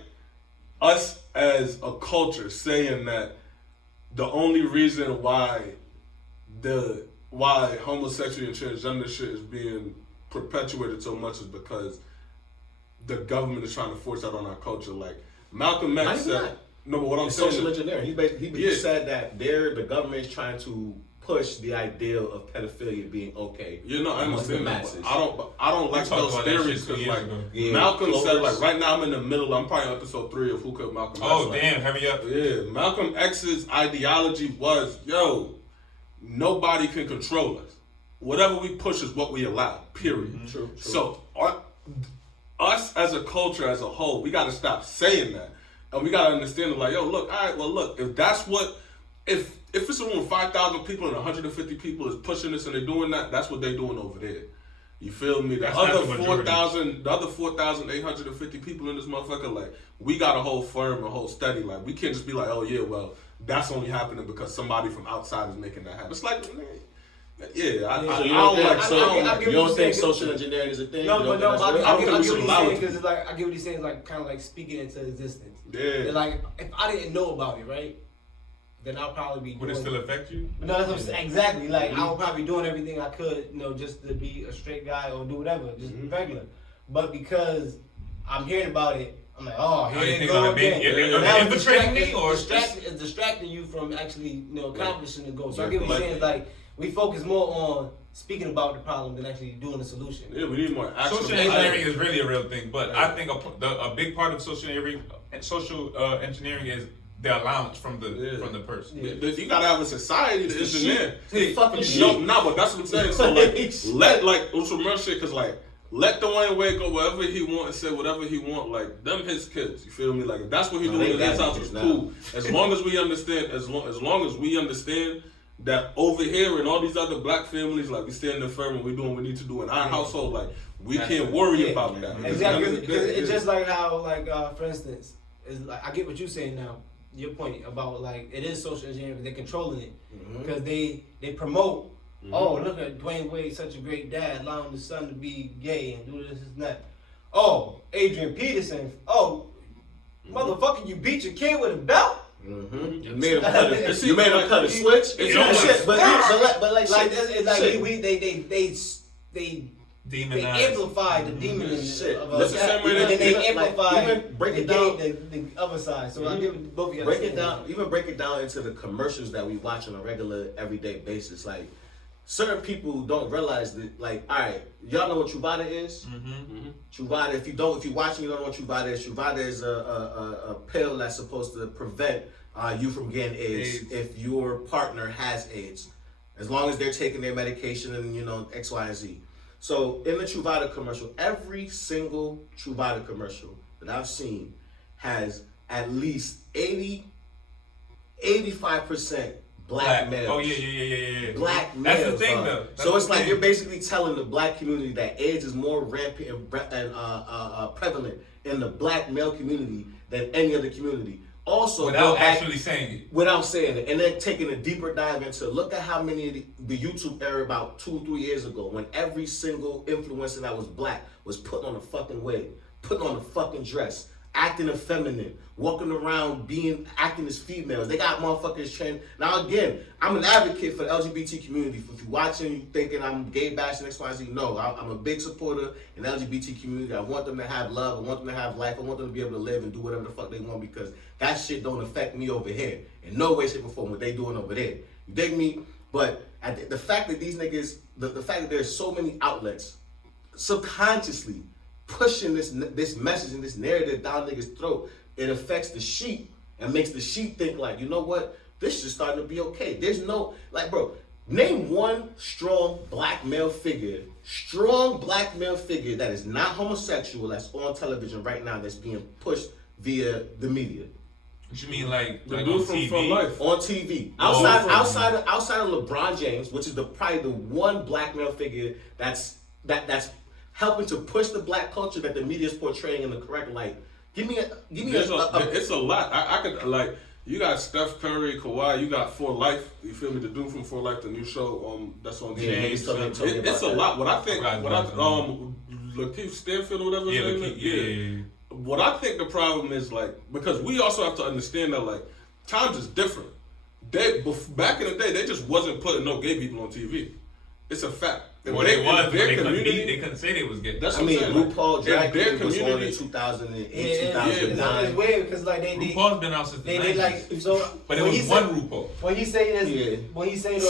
us as a culture saying that the only reason why homosexuality and transgender shit is being perpetuated so much is because the government is trying to force that on our culture. Like Malcolm X said, not. no, but what I'm It's saying social is, engineering. He Yeah. said that the government is trying to push the ideal of pedophilia being okay. you know, I amongst the understand that, masses. but I don't like talked those about that theories shit 2 because years like ago. Yeah, Malcolm said, Clovers. like right now I'm in the middle. I'm probably on episode 3 of Who Killed Malcolm X. Oh, Like, damn, hurry up. yeah, Malcolm X's ideology was, nobody can control us. Whatever we push is what we allow, period. Mm-hmm. True. So, us as a culture, as a whole, we got to stop saying that. And we got to understand it like, look, all right, well, look, if that's what, if it's a room of 5,000 people and 150 people is pushing this and they're doing that, that's what they're doing over there. You feel me? The That's not other the majority. 4,850 people in this motherfucker, like, we got to hold firm and hold steady. Like, we can't just be like, oh yeah, well, that's only happening because somebody from outside is making that happen. It's like, yeah, So you I don't don't like. think, So I I get don't what you don't you're think saying. social engineering is a thing? No, You but don't no, think I that's get real? what we should he's allow saying it. because it's like I get what he's saying is like kind of like speaking into existence. Yeah. It's like if I didn't know about it, right, then I'll probably be. Would it doing- still affect you? No, that's what I'm saying. Exactly. Like I would probably be doing everything I could, just to be a straight guy or do whatever, just regular. But because I'm hearing about it, I'm like, oh, Are you here they thinking go of being again. Now it's infiltrating me or it's distracting you from actually, accomplishing the goal. So I get what Like- you're saying. Like we focus more on speaking about the problem than actually doing the solution. Yeah, we need more action. Social engineering is really a real thing, but I think a big part of social engineering is the allowance from the person. Yeah. You gotta have a society that isn't there. Hey, fucking No, shit. nah, but that's what I'm saying. So it's some real shit, cause like let Dwayne Wade go wherever he want and say whatever he want. Like them his kids, you feel me? Like if that's what he No, doing they in his got house kids is now. cool. As long as we understand, as long as we understand that over here in all these other black families, like we standing firm and we doing what we need to do in our household, like we can't worry about that. Exactly. Because it's just like how, like, for instance, is like I get what you're saying now. Your point about like it is social engineering because they're controlling it because they promote. Oh, look at Dwayne Wade, such a great dad, allowing his son to be gay and do this and that. Oh, Adrian Peterson. Oh, motherfucker, you beat your kid with a belt. You made him cut a switch. It's Yeah, almost- shit, but like Like shit, it's like shit. they Demonized. amplify the demon Shit. of That's us, the same way and then they like, amplify even break the it down. the other side. So I give both of you Break it down. Even break it down into the commercials that we watch on a regular, everyday basis. Like certain people don't realize that. Like, all right, y'all know what Truvada is. Truvada. If you watching, you don't know what Truvada is. Truvada is a pill that's supposed to prevent you from getting AIDS if your partner has AIDS, as long as they're taking their medication and X, Y, and Z. So in the Truvada commercial, every single Truvada commercial that I've seen, has at least 85% black males. Oh yeah. Black males. That's the thing, though. So it's like you're basically telling the black community that AIDS is more rampant and prevalent in the black male community than any other community. Also, without actually saying it. Without saying it. And then taking a deeper dive into, look at how many of the YouTube era about 2-3 years ago, when every single influencer that was black was putting on a fucking wig, putting on a fucking dress, acting effeminate, walking around acting as females. They got motherfuckers trend. Now again, I'm an advocate for the LGBT community. If you're watching, you thinking I'm gay bashing XYZ, no, I'm a big supporter in the LGBT community. I want them to have love. I want them to have life. I want them to be able to live and do whatever the fuck they want, because that shit don't affect me over here in no way, shape, or form what they doing over there. You dig me? But the fact that these niggas, the fact that there's so many outlets subconsciously pushing this message and this narrative down niggas' throat, it affects the sheep and makes the sheep think like, you know what, this is starting to be okay. There's no, like, bro, name one strong black male figure that is not homosexual that's on television right now that's being pushed via the media. What you mean, like The on dude from TV? Fun Life. On TV. Outside of LeBron James, which is probably the one black male figure that's helping to push the black culture that the media is portraying in the correct light. It's a lot. I could, like, you got Steph Curry, Kawhi, you got For Life. You feel me? The dude from For Life, the new show that's on TV. It's a lot. What I think, Lakeith Stanfield or whatever his name is. Yeah. What I think the problem is, like, because we also have to understand that, like, times is different. Back in the day, they just wasn't putting no gay people on TV. It's a fact. Well, they couldn't say they was gay. I mean, RuPaul Drag Race was on in 2008, 2009. It's weird because like RuPaul's been out since the 90s. They like so. But it was one RuPaul. When he say this, when he say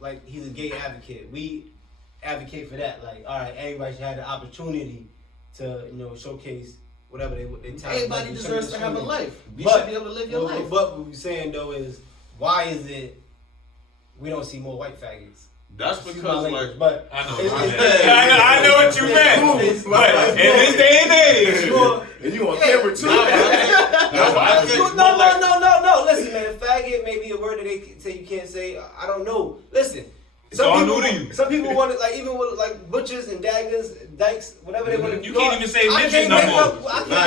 like he's a gay advocate, we advocate for that. Like, all right, everybody should have the opportunity to showcase whatever they talent. Everybody deserves to have a life. You should be able to live your life. But what we're saying though is, why is it we don't see more white faggots? That's because, like, but I know what you meant. But in this day and age, and you on camera too. No. Listen, man, faggot may be a word that they say you can't say. I don't know. Listen, some people want it, like, even with like butchers and daggers, dykes, whatever they want to. You can't even say midget no more.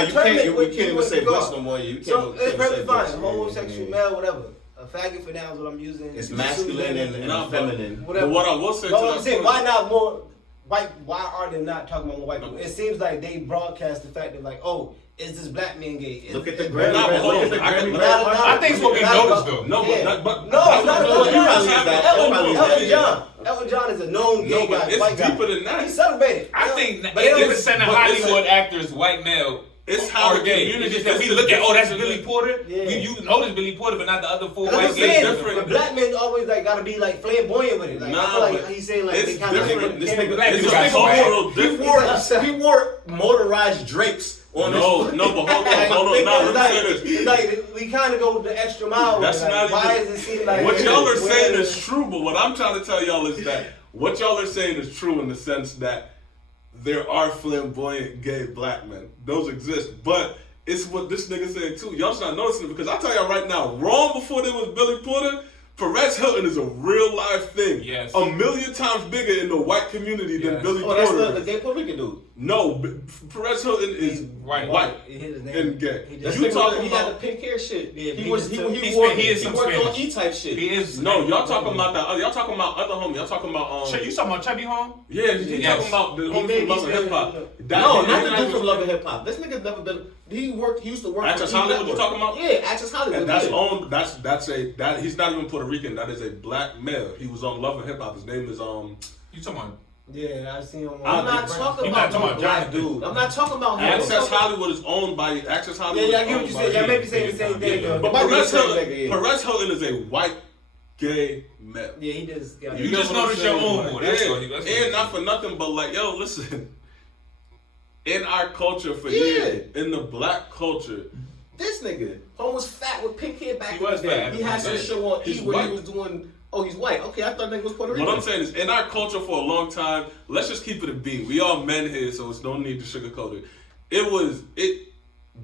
You can't even say butch no more. So it's perfectly fine. Homosexual, male, whatever. A faggot for now is what I'm using. It's masculine and feminine. Whatever. But what I will say to I'm saying, why not more white? Why are they not talking about more white people? It seems like they broadcast the fact that, like, oh, is this black man gay? Look at the Grammy. I think it's what we noticed though. Elton John is a known gay guy. It's deeper than that. He's celebrated. I think 80% of Hollywood actors, white male. It's how the gay. community It's just that we look at, that's Billy Porter. Yeah. You notice Billy Porter, but not the other four white gays. But black men always like gotta be like flamboyant with it. Like, I feel like he's saying like they kind of different. This nigga he wore motorized drapes on his foot. But hold on. Let me say this. Like, we kind of go the extra mile. That's like, not why even, does it seem like what y'all are saying is true, but what I'm trying to tell y'all is that what y'all are saying is true in the sense that there are flamboyant gay black men. Those exist, but it's what this nigga said too. Y'all just not noticing it, because I tell y'all right now, wrong before there was Billy Porter, Perez Hilton is a real life thing. Yes. 1,000,000 times bigger in the white community than Billy Porter. That's the gay Puerto Rican dude. No, Perez Hilton is white and gay. You talking? He had the pink hair shit. Yeah, he worked on E-type shit. He is. No, y'all talking about that. Y'all talking about other homie. Y'all talking about You talking about Chubby Home? Yeah, you talking about the homie from Love and Hip Hop. No, not the dude from Love and Hip Hop. This nigga's never been. He used to work. Access Hollywood. You talking about? Yeah, Access Hollywood. And that's he's not even Puerto Rican. That is a black male. He was on Love and Hip Hop. His name is You talking about? Yeah, I seen him. I'm not talking about no black dude. I'm not talking about him. Access Hollywood is owned by Access Hollywood. Yeah, I get what you said. Y'all may be saying the same thing though. But Perez Hilton is a white gay male. Yeah, he does. You just noticed your own boy. And not for nothing, but like, yo, listen. In our culture for years, in the black culture, this nigga, home was fat with pink hair back in the day. Fat. He had some show on E where he was doing. Oh, he's white. Okay, I thought nigga was Puerto Rican. What I'm saying is, in our culture for a long time, let's just keep it a beat. We all men here, so it's no need to sugarcoat it.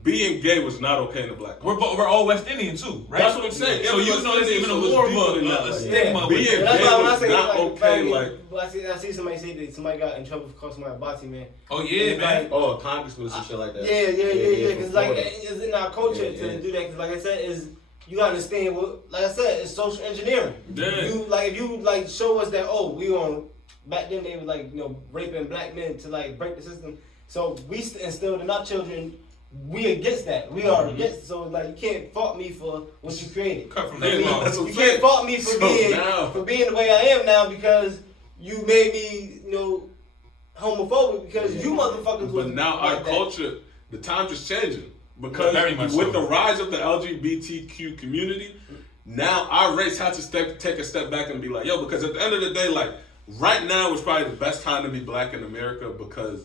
being gay was not okay in the black culture. We're all West Indian too, right? That's what I'm saying. So you know there's even more of a stigma. Being gay was not okay. I see somebody say that somebody got in trouble for calling somebody a bati, man. Oh yeah, man. Oh, congressman and shit like that. Yeah. Because like it's in our culture to do that. Because like I said, is you gotta understand what, like I said, it's social engineering. Yeah. You like if you like show us that we on back then they were like raping black men to like break the system. So we instilled in our children. We against that. We are against. So like you can't fault me for what you created. Cut from that long. You can't fault me for being the way I am now because you made me homophobic because you motherfuckers. But now our culture, the times is changing because with the rise of the LGBTQ community, now our race has to take a step back and be like, yo, because at the end of the day, like right now is probably the best time to be black in America because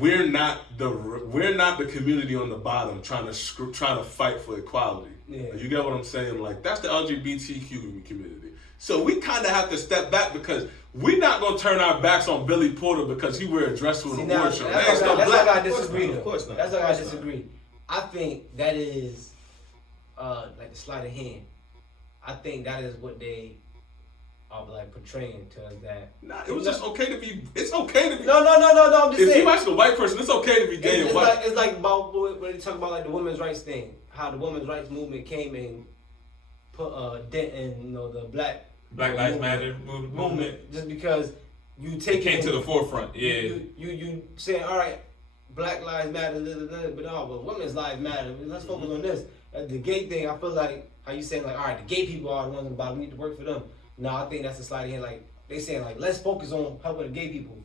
we're not the community on the bottom trying to fight for equality. Yeah. You get what I'm saying? Like that's the LGBTQ community. So we kind of have to step back because we're not gonna turn our backs on Billy Porter because he wear a dress with an award show. That's why I disagree. Of course not. That's why I disagree. I think that is like the sleight of hand. I think that is what they are like portraying to us that. Nah, it was just okay to be. It's okay to be. No. I'm just saying. If you ask a white person, it's okay to be gay and white. It's like about when they talk about like the women's rights thing, how the women's rights movement came and put a dent in the Black Lives Matter movement. Just because you take it came to the forefront. Yeah. You saying all right, Black Lives Matter, but women's lives matter. Let's focus on this. The gay thing, I feel like how you saying like all right, the gay people are the ones about we need to work for them. No, I think that's a slide in. Like they saying, like let's focus on helping the gay people,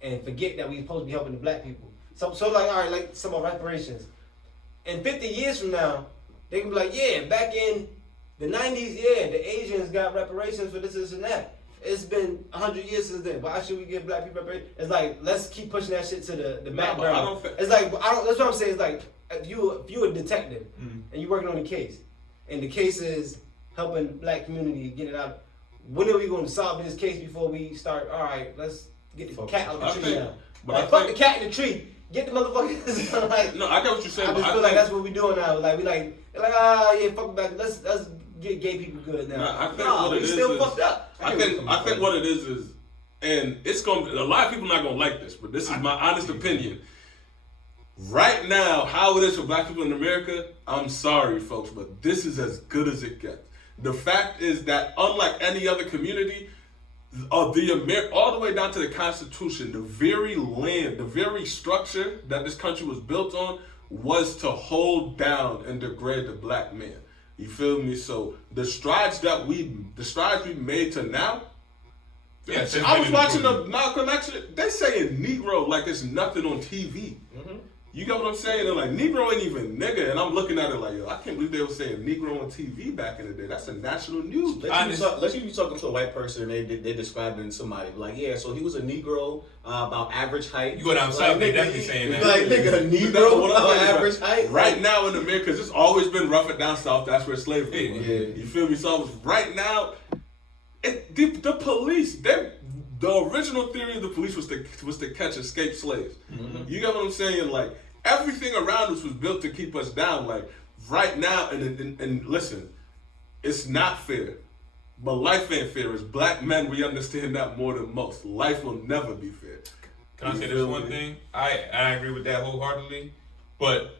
and forget that we supposed to be helping the black people. So like all right, like some of reparations. And 50 years from now, they can be like, yeah, back in the 90s, the Asians got reparations for this and that. It's been 100 years since then. Why should we give black people reparations? It's like let's keep pushing that shit to the background. It's like that's what I'm saying. It's like if you're a detective and you're working on a case, and the case is helping the black community get it out. When are we going to solve this case before we start? All right, let's get the cat out the tree now. Like, fuck the cat in the tree. Get the motherfuckers. Like, no, I get what you're saying. I just feel like that's what we're doing now. Like they're like, fuck back. Let's get gay people good now. I think what it is still fucked up. I think what it is, and it's gonna. A lot of people not gonna like this, but this is my honest opinion. Right now, how it is for black people in America, I'm sorry, folks, but this is as good as it gets. The fact is that unlike any other community, all the way down to the Constitution, the very land, the very structure that this country was built on was to hold down and degrade the black man. You feel me? So the strides we made to now. Yeah, I was watching the Malcolm X. They saying Negro like it's nothing on TV. Mm-hmm. You get what I'm saying? They're like, Negro ain't even nigga. And I'm looking at it like, yo, I can't believe they were saying Negro on TV back in the day. That's a national news. Let's you be talking to a white person and they described it in somebody. Like, yeah, so he was a Negro, about average height. You go down south, they definitely saying that. Like, nigga, a Negro about average height? Right now in America, because it's always been rougher down south. That's where slavery was. Yeah. You feel me? So right now, the police, the original theory of the police was to catch escaped slaves. Mm-hmm. You get what I'm saying? Like, everything around us was built to keep us down. Like right now, and listen, it's not fair, but life ain't fair. As black men, we understand that more than most. Life will never be fair. Can I say this one thing? I agree with that wholeheartedly, but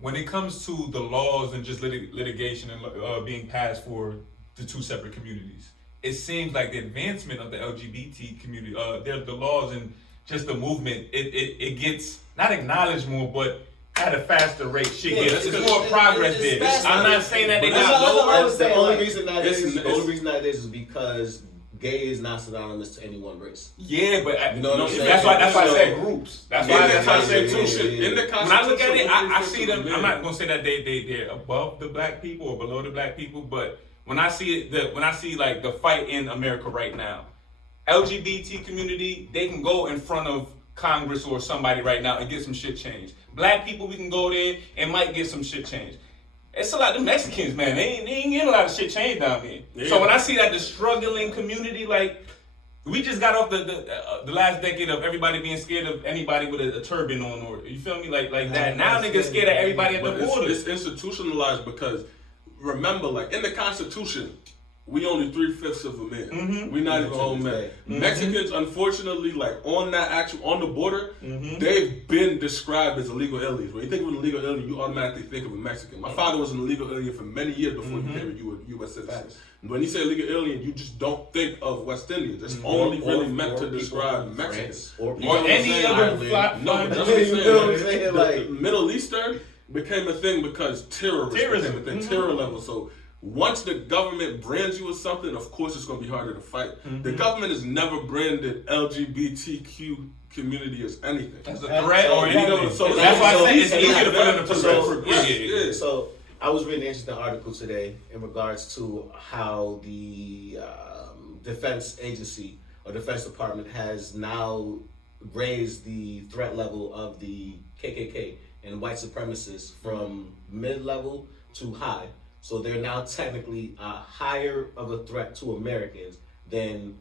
when it comes to the laws and just litigation and being passed for the two separate communities, it seems like the advancement of the LGBT community, the laws and just the movement, it gets not acknowledged more, but at a faster rate. There's more progress there. I'm not saying that they got the only reason that is because gay is not synonymous to any one race. Yeah, but that's why I said groups. That's why I said two shit. When I look at it, I see them. I'm not gonna say that they're above the black people or below the black people, but when I see like the fight in America right now, LGBT community, they can go in front of Congress or somebody right now and get some shit changed. Black people, we can go there and might get some shit changed. It's a lot of Mexicans, man. They ain't getting a lot of shit changed down here. Yeah. So when I see that the struggling community, like, We just got off the last decade of everybody being scared of anybody with a turban on, or you feel me, like that. Now niggas scared of everybody at the border. It's institutionalized because remember, like in the Constitution, we only 3/5 of a man. Mm-hmm. We're not even all men. Mm-hmm. Mexicans, unfortunately, like on the border, they've been described as illegal aliens. When you think of an illegal alien, you automatically think of a Mexican. My father was an illegal alien for many years before he became a U.S. citizen. When you say illegal alien, you just don't think of West Indians. It's only really meant to describe Mexicans. Or any other flat. No, that's what I'm saying. Like, Middle Eastern became a thing because terrorism became a thing, terror level. So once the government brands you as something, of course it's going to be harder to fight. The government has never branded LGBTQ community as anything. As a threat or anything. So that's why I say it's easier to put in the perspective. So I was reading an interesting article today in regards to how the defense agency or defense department has now raised the threat level of the KKK and white supremacists from mid-level to high. So they're now technically higher of a threat to Americans than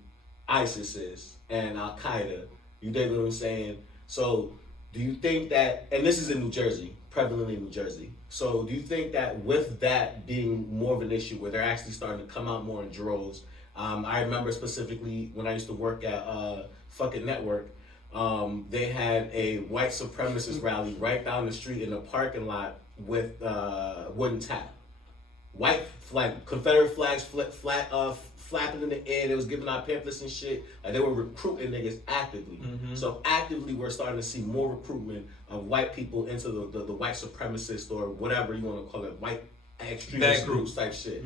ISIS is and Al-Qaeda. You dig what I'm saying? So do you think that, and this is in New Jersey, prevalent in New Jersey. So do you think that with that being more of an issue where they're actually starting to come out more in droves? I remember specifically when I used to work at Fucking Network, they had a white supremacist rally right down the street in a parking lot with wooden tap. White flag, Confederate flags flapping in the air. They was giving out pamphlets and shit. Like they were recruiting niggas actively. So actively, we're starting to see more recruitment of white people into the white supremacist or whatever you want to call it, white extremist groups type shit.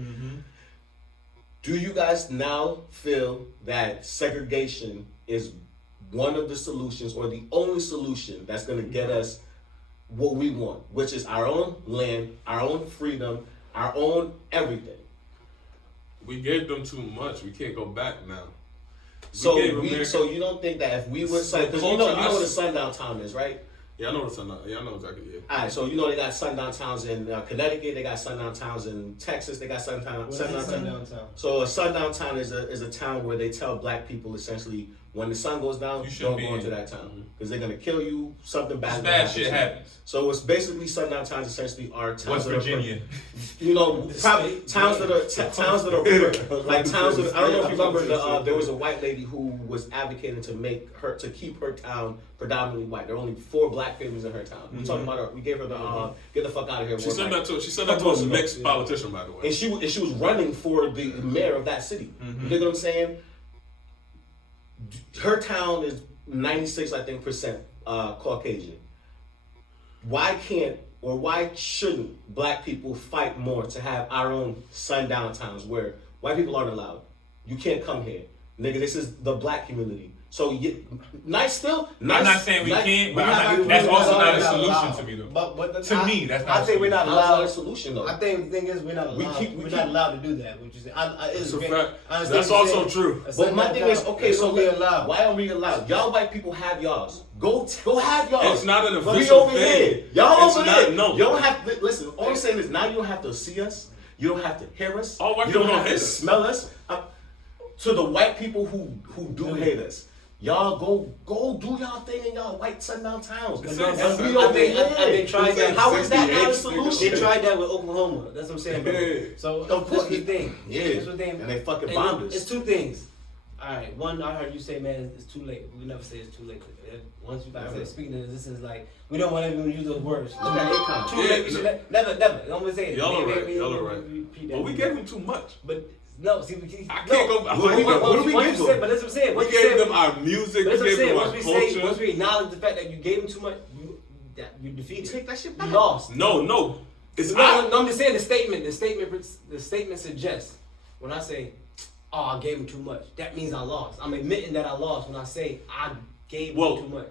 Do you guys now feel that segregation is one of the solutions or the only solution that's going to get us what we want, which is our own land, our own freedom, our own everything? We gave them too much. We can't go back now. So you don't think that if we would, because you know what a sundown town is, right? Yeah, I know what sundown. Yeah, I know exactly. Yeah. All right, so you know they got sundown towns in Connecticut. They got sundown towns in Texas. They got sundown town. So a sundown town is a town where they tell black people essentially when the sun goes down, don't go into that town because they're gonna kill you. Something bad shit happens. So it's basically sundown towns essentially are towns. West Virginia. Probably towns that are like towns. I don't know if you remember there was a white lady who was advocating to keep her town predominantly white. There are only 4 black families in her town. We talking about her. We gave her the get the fuck out of here. She said that to a mixed politician, by the way. And she was running for the mayor of that city. You know what I'm saying? Her town is 96, I think, percent Caucasian. Why shouldn't black people fight more to have our own sundown towns where white people aren't allowed? You can't come here, nigga. This is the black community. So nice. I'm not saying we can't, but that's also not a solution to me, though. But to me, that's not. I think we're not allowed a solution, though. I think the thing is we're not allowed. We're not allowed to do that. Which is, it's a fact. That's also true. But my thing is, okay, so we allowed. Why are we allowed? Y'all white people have y'alls. Go have y'alls. It's not an official we over thing. here. Y'all over there. No. You don't have to listen. All I'm saying is now you don't have to see us. You don't have to hear us. All white you people don't have hate to us. smell us. To the white people who do hate us. Y'all go do y'all thing in y'all white sundown towns. They tried that. How is that not a solution? They tried that with Oklahoma. That's what I'm saying, bro. So of course the thing. Yeah. That's the thing. And they fucking bombed us. It's 2 things. All right. One, I heard you say, man, it's too late. We never say it's too late. Once you guys say speaking to this is like we don't want everyone to use those words. Too late. Never. Don't say it. Y'all are right. But we gave them too much. But no, see, I can't go. What do we give them? But that's what I'm saying. We gave them our music. We gave them our culture. Once we acknowledge the fact that you gave them too much, you defeated. Take that shit back. You lost. No. It's not. No, I'm just saying the statement suggests when I say, "Oh, I gave him too much," that means I lost. I'm admitting that I lost when I say I gave him too much.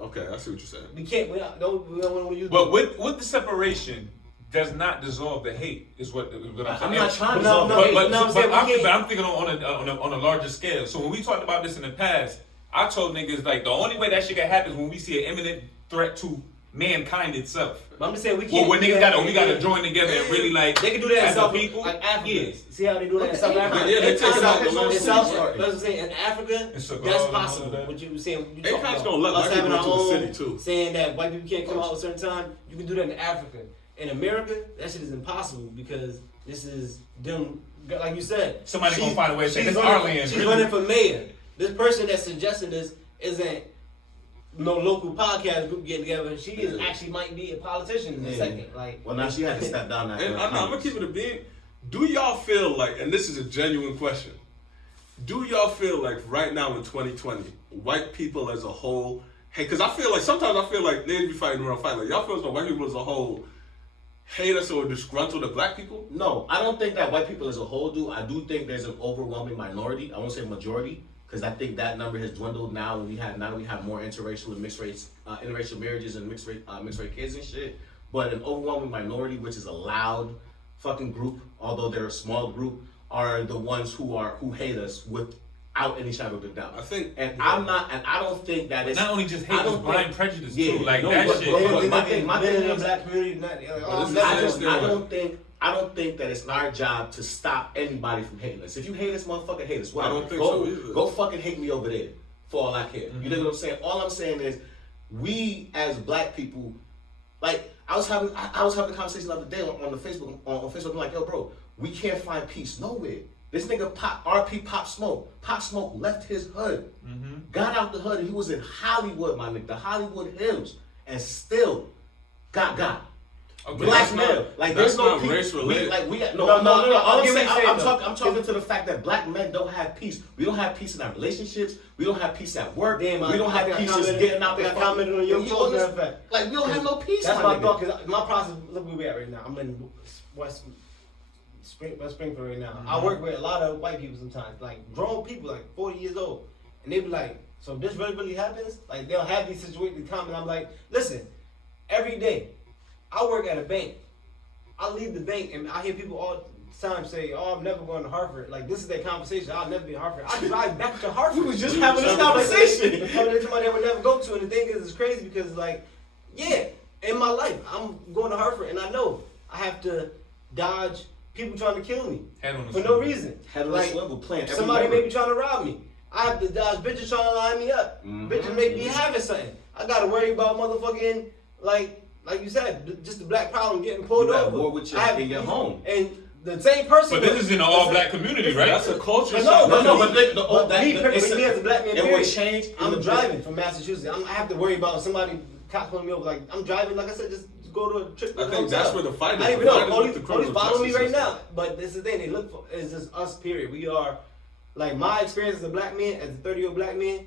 Okay, I see what you're saying. We can't. We don't want to use. But with the separation. Does not dissolve the hate, is what I'm saying. I'm not trying to dissolve the hate. But I'm thinking on a larger scale. So when we talked about this in the past, I told niggas like the only way that shit can happen is when we see an imminent threat to mankind itself. But I'm just saying we Well, can't. when niggas gotta join together and really like. They can do that in as a South people. like Africans. See how they do that in South Africa? Yeah, they take it out the little in cities. South. That's what I'm saying. In Africa, It's that's Senegal and all possible. of that. What you were saying? You They talking kinda about gonna let us black having people our into the own, city, too. saying that white people can't come out at a certain time. You can do that in Africa. In America, that shit is impossible because this is them. Like you said, Somebody gonna find a way to say she's this running- our land, She's really. running for mayor. This person that's suggesting this isn't no local podcast group getting together. She is actually might be a politician in a second. Like, Well, now she had to step down that. And I'm gonna keep it a bean. Do y'all feel like, and this is a genuine question, do y'all feel like right now in 2020, white people as a whole, hey, because I feel like sometimes I feel like they be fighting around fighting. Like y'all feel like white people as a whole hate us or disgruntled at black people? No, I don't think that white people as a whole do. I do think there's an overwhelming minority. I won't say majority, because I think that number has dwindled now. We have more interracial and mixed race, interracial marriages and mixed race kids and shit. But an overwhelming minority, which is a loud fucking group, although they're a small group, are the ones who hate us without any shadow of a doubt. I think, I don't think that it's Not only just hate, I it's don't blind think- prejudice yeah, too. Like no, that but- shit. but- my thing in the is- black community, I don't think that it's our job to stop anybody from hating us. If you hate us, motherfucker, hate us. Whatever. I don't think go, so either. Go fucking hate me over there for all I care. You know what I'm saying? All I'm saying is, we as black people, like I was having a conversation the other day on the Facebook on Facebook. I'm like, yo, bro, we can't find peace nowhere. This nigga RP Pop Smoke. Pop Smoke left his hood, got out the hood, and he was in Hollywood, my nigga, the Hollywood Hills, and still got. Okay, Black that's not- male, like that's there's no not peace. race related. No, All I'm get what saying, you're saying, I'm talking to the fact that black men don't have peace. We don't have peace in our relationships. We don't have peace at work. Damn, we don't I have think I peace just commented- getting out I think there. I commented on your You post, matter of understand? fact. Like we don't have no peace. That's my my nigga. thought. Cause my process. Look where we at right now. I'm in West Springfield right now. I work with a lot of white people sometimes, like grown people, like 40 years old, and they be like, "So if this really happens?" Like they'll have these situations come, and I'm like, "Listen, every day, I work at a bank. I leave the bank, and I hear people all the time say, "Oh, I'm never going to Harvard." Like this is their conversation. I'll never be in Harvard. I drive back to Harvard. We was just having this conversation. Somebody they would never go to, and the thing is, it's crazy because like, yeah, in my life, I'm going to Harvard, and I know I have to dodge people trying to kill me Head on the for no swivel. reason. Head on the swivel, playing every somebody lever. may be trying to rob me. I have to dodge bitches trying to line me up. Bitches may be having something. I gotta worry about motherfucking like you said, just the black problem getting pulled You at over. war with in your home. And the same person. But this is in an all-black community, right? That's a culture. No, shock. but me it's as a black man, it period, would change. I'm driving from Massachusetts. I have to worry about somebody cop pulling me over. Like I'm driving, like I said, just go to a trip. I think that's where the fight is. I The even know. fight is with Police the criminal follow me justice right system. now. But this is the thing. They look for. It's just us. Period. We are. Like my experience as a black man, as a 30-year-old black man,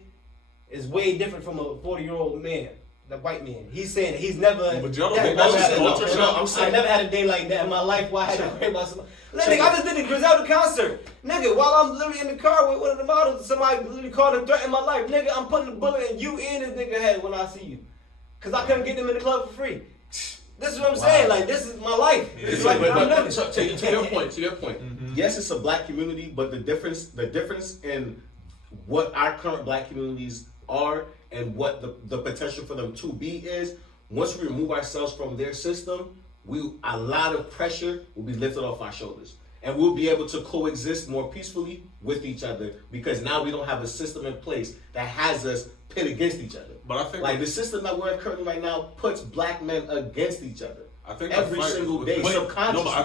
is way different from a 40-year-old man. The white man. He's saying that he's never. But y'all don't had- think that's never just had- culture no, shock? I'm saying I never had a day like that in my life where I had to worry about somebody. Nigga, I just did the Griselda concert. Nigga, while I'm literally in the car with one of the models, somebody literally called and threatened my life. Nigga, I'm putting a bullet in you and this nigga head when I see you. Cause I couldn't get them in the club for free. This is what I'm saying. Like, this is my life. This is like what I'm living. To your point. Yes, it's a black community, but the difference in what our current black communities are and what the potential for them to be is, once we remove ourselves from their system, a lot of pressure will be lifted off our shoulders. And we'll be able to coexist more peacefully with each other because now we don't have a system in place that has us pit against each other. But I think like the system that we're in currently right now puts black men against each other. I think every the fight single is day, with, subconsciously. No, but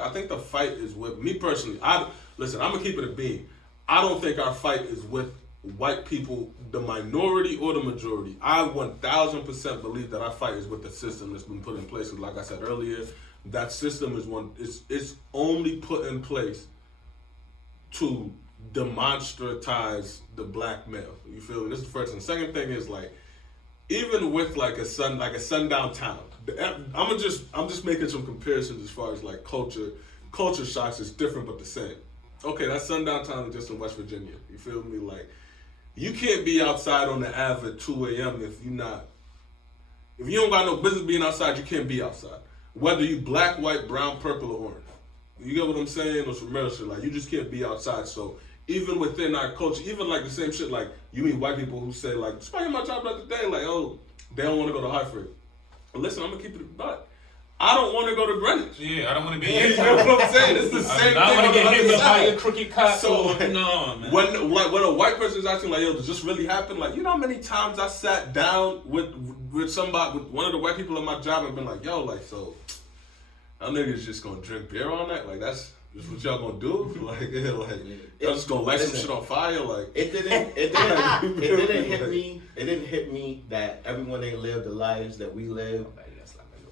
I think the fight is with me personally. Listen, I'm gonna keep it a beam. I don't think our fight is with white people, the minority or the majority. I 1000% believe that our fight is with the system that's been put in place. And like I said earlier, that system is it's only put in place to demonstratize the black male. You feel me? This is the first thing. Second thing is like, even with like a sundown town, I'm just making some comparisons as far as like culture shocks is different but the same. Okay, that sundown town is just in West Virginia. You feel me? Like, you can't be outside on the Ave at 2 a.m. if you don't got no business being outside, you can't be outside. Whether you black, white, brown, purple, or orange. You get what I'm saying? Or some real shit. Like, you just can't be outside. So even within our culture, even like the same shit, like you meet white people who say like, "Despite my job the other day," like, "Oh, they don't want to go to Hartford." But listen, I'm gonna keep it a buck. I don't want to go to Greenwich. Yeah, I don't want to be You know what I'm saying? It's the same thing. I want to get hit by side. a crooked cop. So, no, man. When a white person is asking like, yo, does this really happen? Like, you know how many times I sat down with somebody, with one of the white people at my job and been like, yo, like, so, y'all niggas just gonna drink beer all night? Like, that's what y'all gonna do? Like, y'all just gonna light some shit on fire? Like, it didn't hit me that everyone ain't lived the lives that we live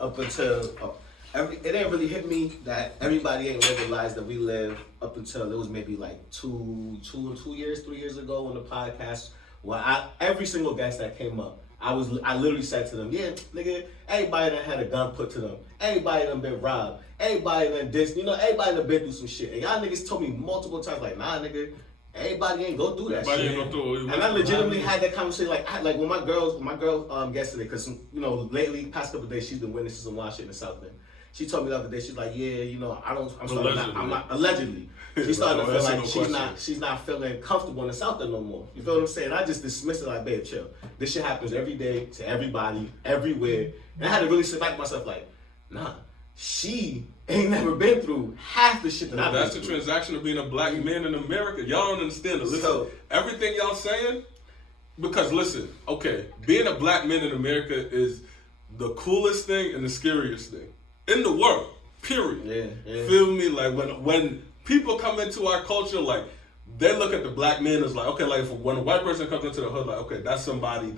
up until. It didn't really hit me that everybody ain't lived the lives that we live up until it was maybe like 3 years ago on the podcast where every single guest that came up, I literally said to them, yeah, nigga, everybody that had a gun put to them, everybody done been robbed, everybody done this, everybody done been through some shit. And y'all niggas told me multiple times, like, nah, nigga, everybody ain't go through that shit. And I legitimately had that conversation, like when my girl yesterday, because lately, past couple of days, she's been witnessing some wild shit in the South End. She told me the other day, she's like, yeah, I'm not allegedly. She's starting to feel like she's not feeling comfortable in the South End no more. You feel what I'm saying? I just dismiss it like, babe, chill. This shit happens every day to everybody, everywhere. And I had to really sit back to myself like, nah, she ain't never been through half the shit that I've been through. That's the transaction of being a black man in America. Y'all don't understand it. Listen, everything y'all saying, because listen, okay, being a black man in America is the coolest thing and the scariest thing in the world, period. Yeah. Feel me? Like when people come into our culture, like they look at the black man as like, okay, like when a white person comes into the hood, like, okay, that's somebody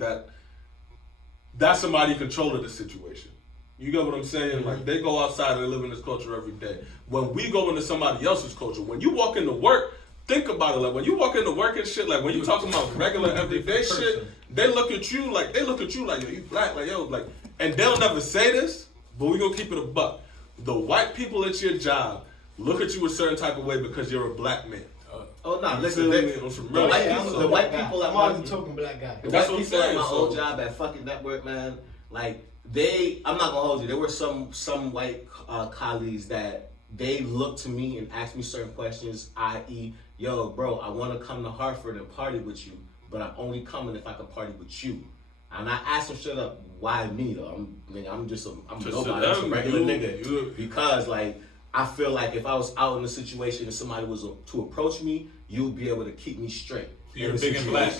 in control of the situation. You get what I'm saying? Like they go outside and they live in this culture every day. When we go into somebody else's culture, when you walk into work, think about it. Like when you walk into work and shit, like when you talking about regular everyday shit, they look at you like, yo, you black, like yo, like, and they'll never say this. But we gonna keep it a buck. The white people at your job look at you a certain type of way because you're a black man. Listen, the white people at my talking black guy. That's what I'm saying. At my old job at fucking network, man, like I'm not gonna hold you. There were some white colleagues that they looked to me and asked me certain questions, i.e., yo, bro, I want to come to Hartford and party with you, but I'm only coming if I can party with you. And I asked him straight up, why me though? I'm nobody. I'm just a regular nigga. Because like I feel like if I was out in a situation and somebody was to approach me, you'd be able to keep me straight. You're big and black.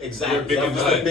Exactly.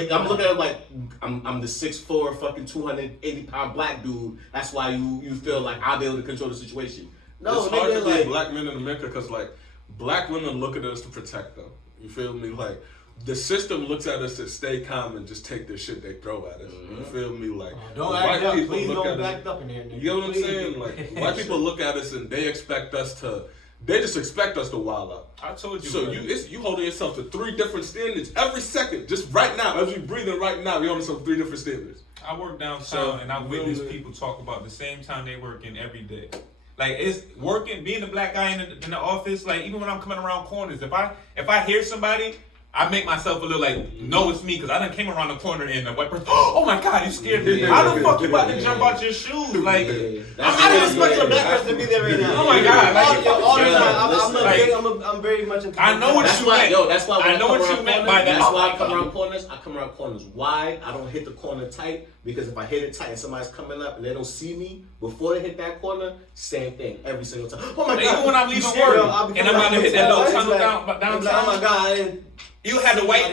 I'm looking at like I'm the 6'4", fucking 280-pound black dude. That's why you feel like I'll be able to control the situation. No, it's hard to be a black man in America because like black women look at us to protect them. You feel me? Like the system looks at us to stay calm and just take the shit they throw at us. Mm-hmm. You feel me? Like don't act up. Please don't act up in here. You get what I'm saying? Like white people look at us and they expect us to. They just expect us to wild out. I told you. So you holding yourself to 3 different standards every second. Just right now, as we breathing right now, we holding yourself 3 different standards. I work downtown and I witness people talk about the same time they working every day. Like it's working, being a black guy in the office. Like even when I'm coming around corners, if I hear somebody, I make myself a little like, no, it's me, because I done came around the corner and the white person, oh my God, you scared me. How the fuck you about to jump out your shoes? Like, I didn't expect a black person to be there right now. Oh my God. I'm very much into I know what you meant. That's why I know what you meant by that. That's why I come around corners wide. I don't hit the corner tight, because if I hit it tight and somebody's coming up and they don't see me before they hit that corner, same thing every single time. Oh my God. Even when I'm leaving work and I'm about to hit that little tunnel downtown. Oh my God. You had the white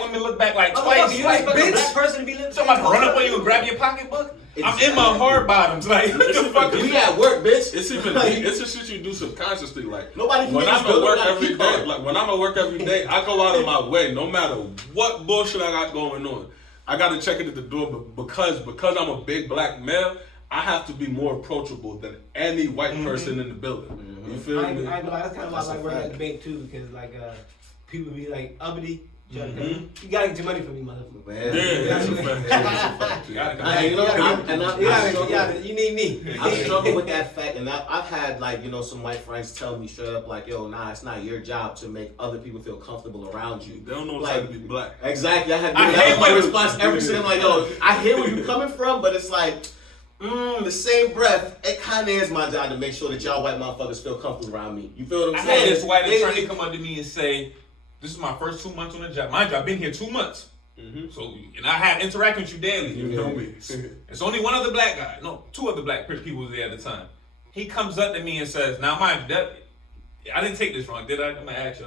women look back like twice. You like, bitch, black person to be living. Somebody run up on you and grab your pocketbook. Exactly. I'm in my hard bottoms. Like, what the fuck? We at work, bitch. It's the shit you do subconsciously. Like, nobody. When I'm at work every day, when I'm at work every day, I go out of my way, no matter what bullshit I got going on. I gotta check it at the door, but because I'm a big black male, I have to be more approachable than any white person in the building. Mm-hmm. You feel me? I know that's kind of like working at the bank too, because like people be like uppity. You gotta get your money from me, motherfucker. That's a fact. You need me. I struggle with that fact, and I've had like some white friends tell me straight up like, yo, nah, it's not your job to make other people feel comfortable around you. They don't know it's like to be black. Exactly. I had my response every single like, yo, I hear where you're coming from, but it's like. The same breath, it kind of is my job to make sure that y'all white motherfuckers feel comfortable around me. You feel what I'm saying? I had this white attorney come up to me and say, this is my first 2 months on the job. Mind you, I've been here 2 months. Mm-hmm. So, and I have interaction with you daily. You know me. It's only one other black guy. No, two other black people was there at the time. He comes up to me and says, now mind you, I didn't take this wrong, did I? I'm gonna ask you.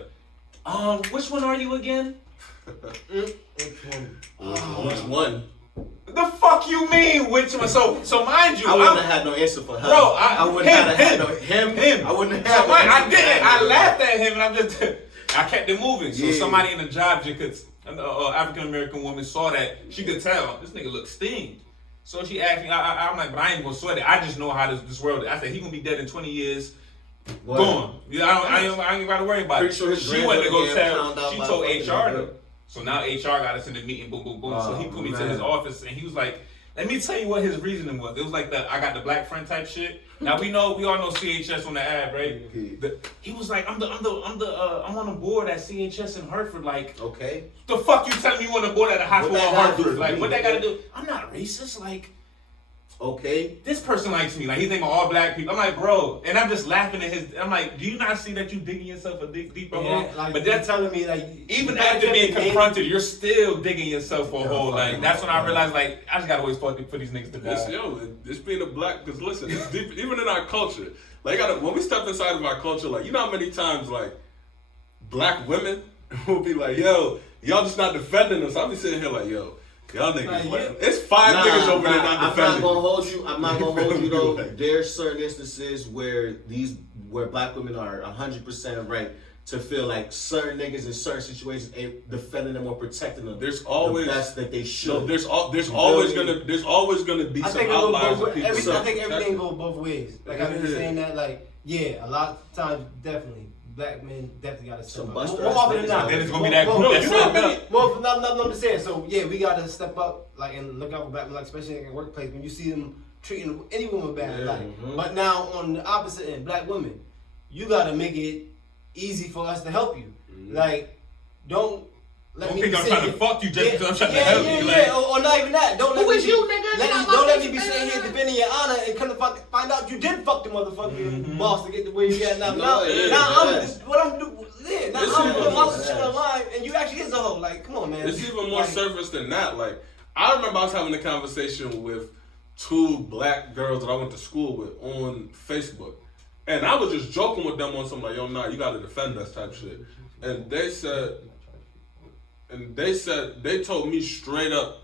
Which one are you again? Which one? The fuck you mean, which one? So mind you, I wouldn't have had no answer for her. Bro, I wouldn't have had no him. I wouldn't have had no answer. I didn't. I laughed at him and I kept it moving. So Yeah. somebody in the job, an African American woman saw that. She could tell this nigga look steamed. So she asked me. I'm like, but I ain't gonna sweat it. I just know how this world is. I said he gonna be dead in 20 years. What? Gone. Yeah, I ain't got to worry about it. Pretty sure She went to go tell. She told fucking HR though. So now HR got us in the meeting. Boom, boom, boom. So he put me to his office and he was like, "Let me tell you what his reasoning was. It was like I got the black friend type shit. Now we all know CHS on the ad, right? He was like, I'm on the board at CHS in Hartford. Like, okay, the fuck you telling me you on the board at a hospital in Hartford? Like, what that got to do? I'm not racist. Like, okay, this person likes me. Like, he's thinking all black people. I'm like, bro, and I'm just laughing at his. I'm like, do you not see that you digging yourself a deeper hole? Like, but they're telling me like even after being confronted, you're still digging yourself a hole. Like, that's when I realized, like, I just gotta always fuck for these niggas to die. It's being a black, because listen, it's deep, even in our culture. Like, when we step inside of our culture, like, you know how many times, like, black women will be like, yo, y'all just not defending us. I'll be sitting here like, yo, y'all niggas, like, it's five niggas over there not defending. I'm not gonna hold you. I'm not gonna hold you though. There's certain instances where black women are 100% right to feel like certain niggas in certain situations ain't defending them or protecting them. There's always the best that they should. No, there's always gonna be some outliers. I think everything goes both ways. Like I've been saying that. Like a lot of times definitely. Black men definitely gotta step up. More often than not, then it's gonna be that group that's I'm just saying. So yeah, we gotta step up, like, and look out for black men, like, especially in the workplace when you see them treating any woman bad. But now on the opposite end, black women, you gotta make it easy for us to help you. Like, don't think I'm trying to fuck you just because I'm trying to help you. Like, or not even that. Don't let me be sitting here defending your honor and come to find out you did fuck the motherfucking boss to get to where you at now. Now I'm putting my shit on the line and you actually is a hoe. Like, come on, man. It's even more surface than that. Like, I remember I was having a conversation with two black girls that I went to school with on Facebook. And I was just joking with them on some like, yo, nah, you gotta defend us type shit. And they told me straight up,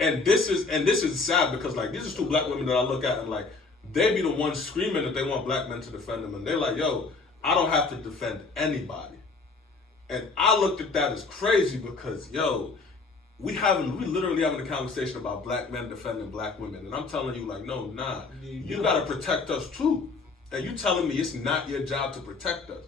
and this is sad because like these are two black women that I look at and like they be the ones screaming that they want black men to defend them, and they're like, yo, I don't have to defend anybody. And I looked at that as crazy because yo, we literally having a conversation about black men defending black women, and I'm telling you like, no, nah, you gotta protect us too, and you telling me it's not your job to protect us.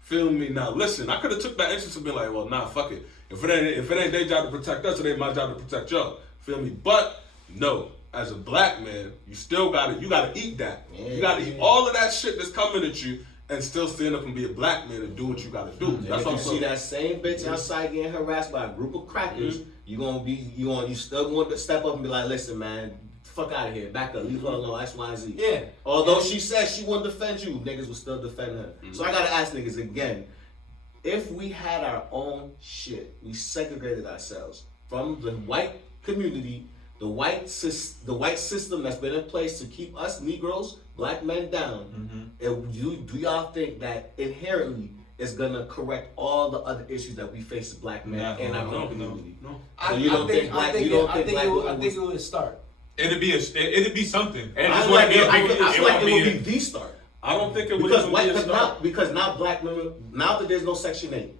Feel me? Now listen, I could have took that instance and been like, well, nah, fuck it. If it ain't their job to protect us, it ain't my job to protect y'all. Feel me? But no, as a black man, you gotta eat that. You gotta eat all of that shit that's coming at you and still stand up and be a black man and do what you gotta do. That's what I'm saying. You see that same bitch outside getting harassed by a group of crackers, you still want to step up and be like, listen, man, fuck out of here, back up, leave her alone, X, Y, Z. Yeah. Although she said she wouldn't defend you, niggas would still defend her. So I gotta ask niggas again, if we had our own shit, we segregated ourselves from the white community, the white system that's been in place to keep us Negroes, black men down, do y'all think that inherently is gonna correct all the other issues that we face as black men in our own community? No. I think it would start. It'd be something. I feel like it would be the start. I don't think it would because now black women, now that there's no Section 8,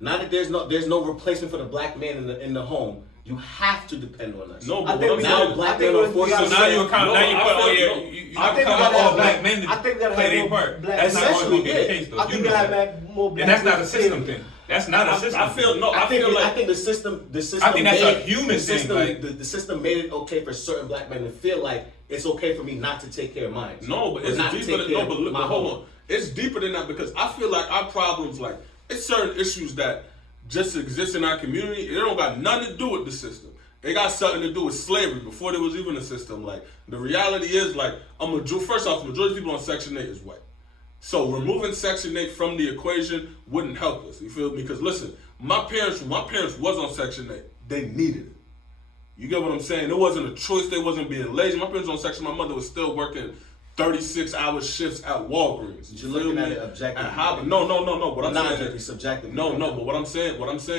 now that there's no replacement for the black man in the home, you have to depend on us. No, but now black men are forced to. So now you count all black men to play their part. That's not always gonna be the case though. I think we gotta have more black. And that's not a system thing. That's not a system. I think the system. I think that's a human thing. The system made it okay for certain black men to feel like it's okay for me not to take care of mine. No, but it's deeper than but hold on. It's deeper than that because I feel like our problems, like it's certain issues that just exist in our community. It don't got nothing to do with the system. It got something to do with slavery before there was even a system. Like the reality is, like first off, the majority of people on Section 8 is white. So removing Section 8 from the equation wouldn't help us. You feel me? Because listen, my parents was on Section 8. they needed it. You get what I'm saying? It wasn't a choice. They wasn't being lazy. My parents on section. My mother was still working 36-hour shifts at Walgreens. You're looking at it objectively. No. What I'm not saying objectively, subjectively. No. But what I'm saying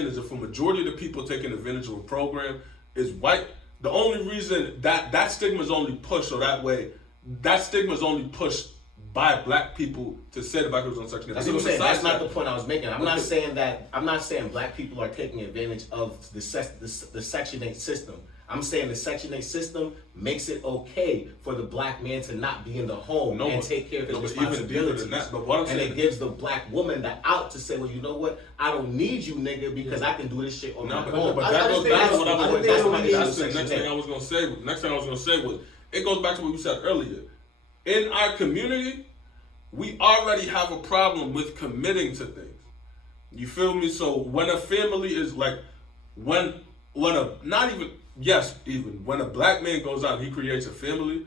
is, if a majority of the people taking advantage of a program is white, the only reason that stigma is only pushed, so that stigma is only pushed by black people to say the black people on section. That's what I'm saying. That's not the point I was making. I'm not saying black people are taking advantage of the Section 8 system. I'm saying the Section 8 system makes it okay for the black man to not be in the home and take care of his responsibilities. And it gives the black woman the out to say, well, you know what? I don't need you, nigga, because I can do this shit on my own. But that goes back to what I was going to say. Next thing I was going to say was, it goes back to what we said earlier. In our community, we already have a problem with committing to things. You feel me? So when a family is like, when a black man goes out and he creates a family,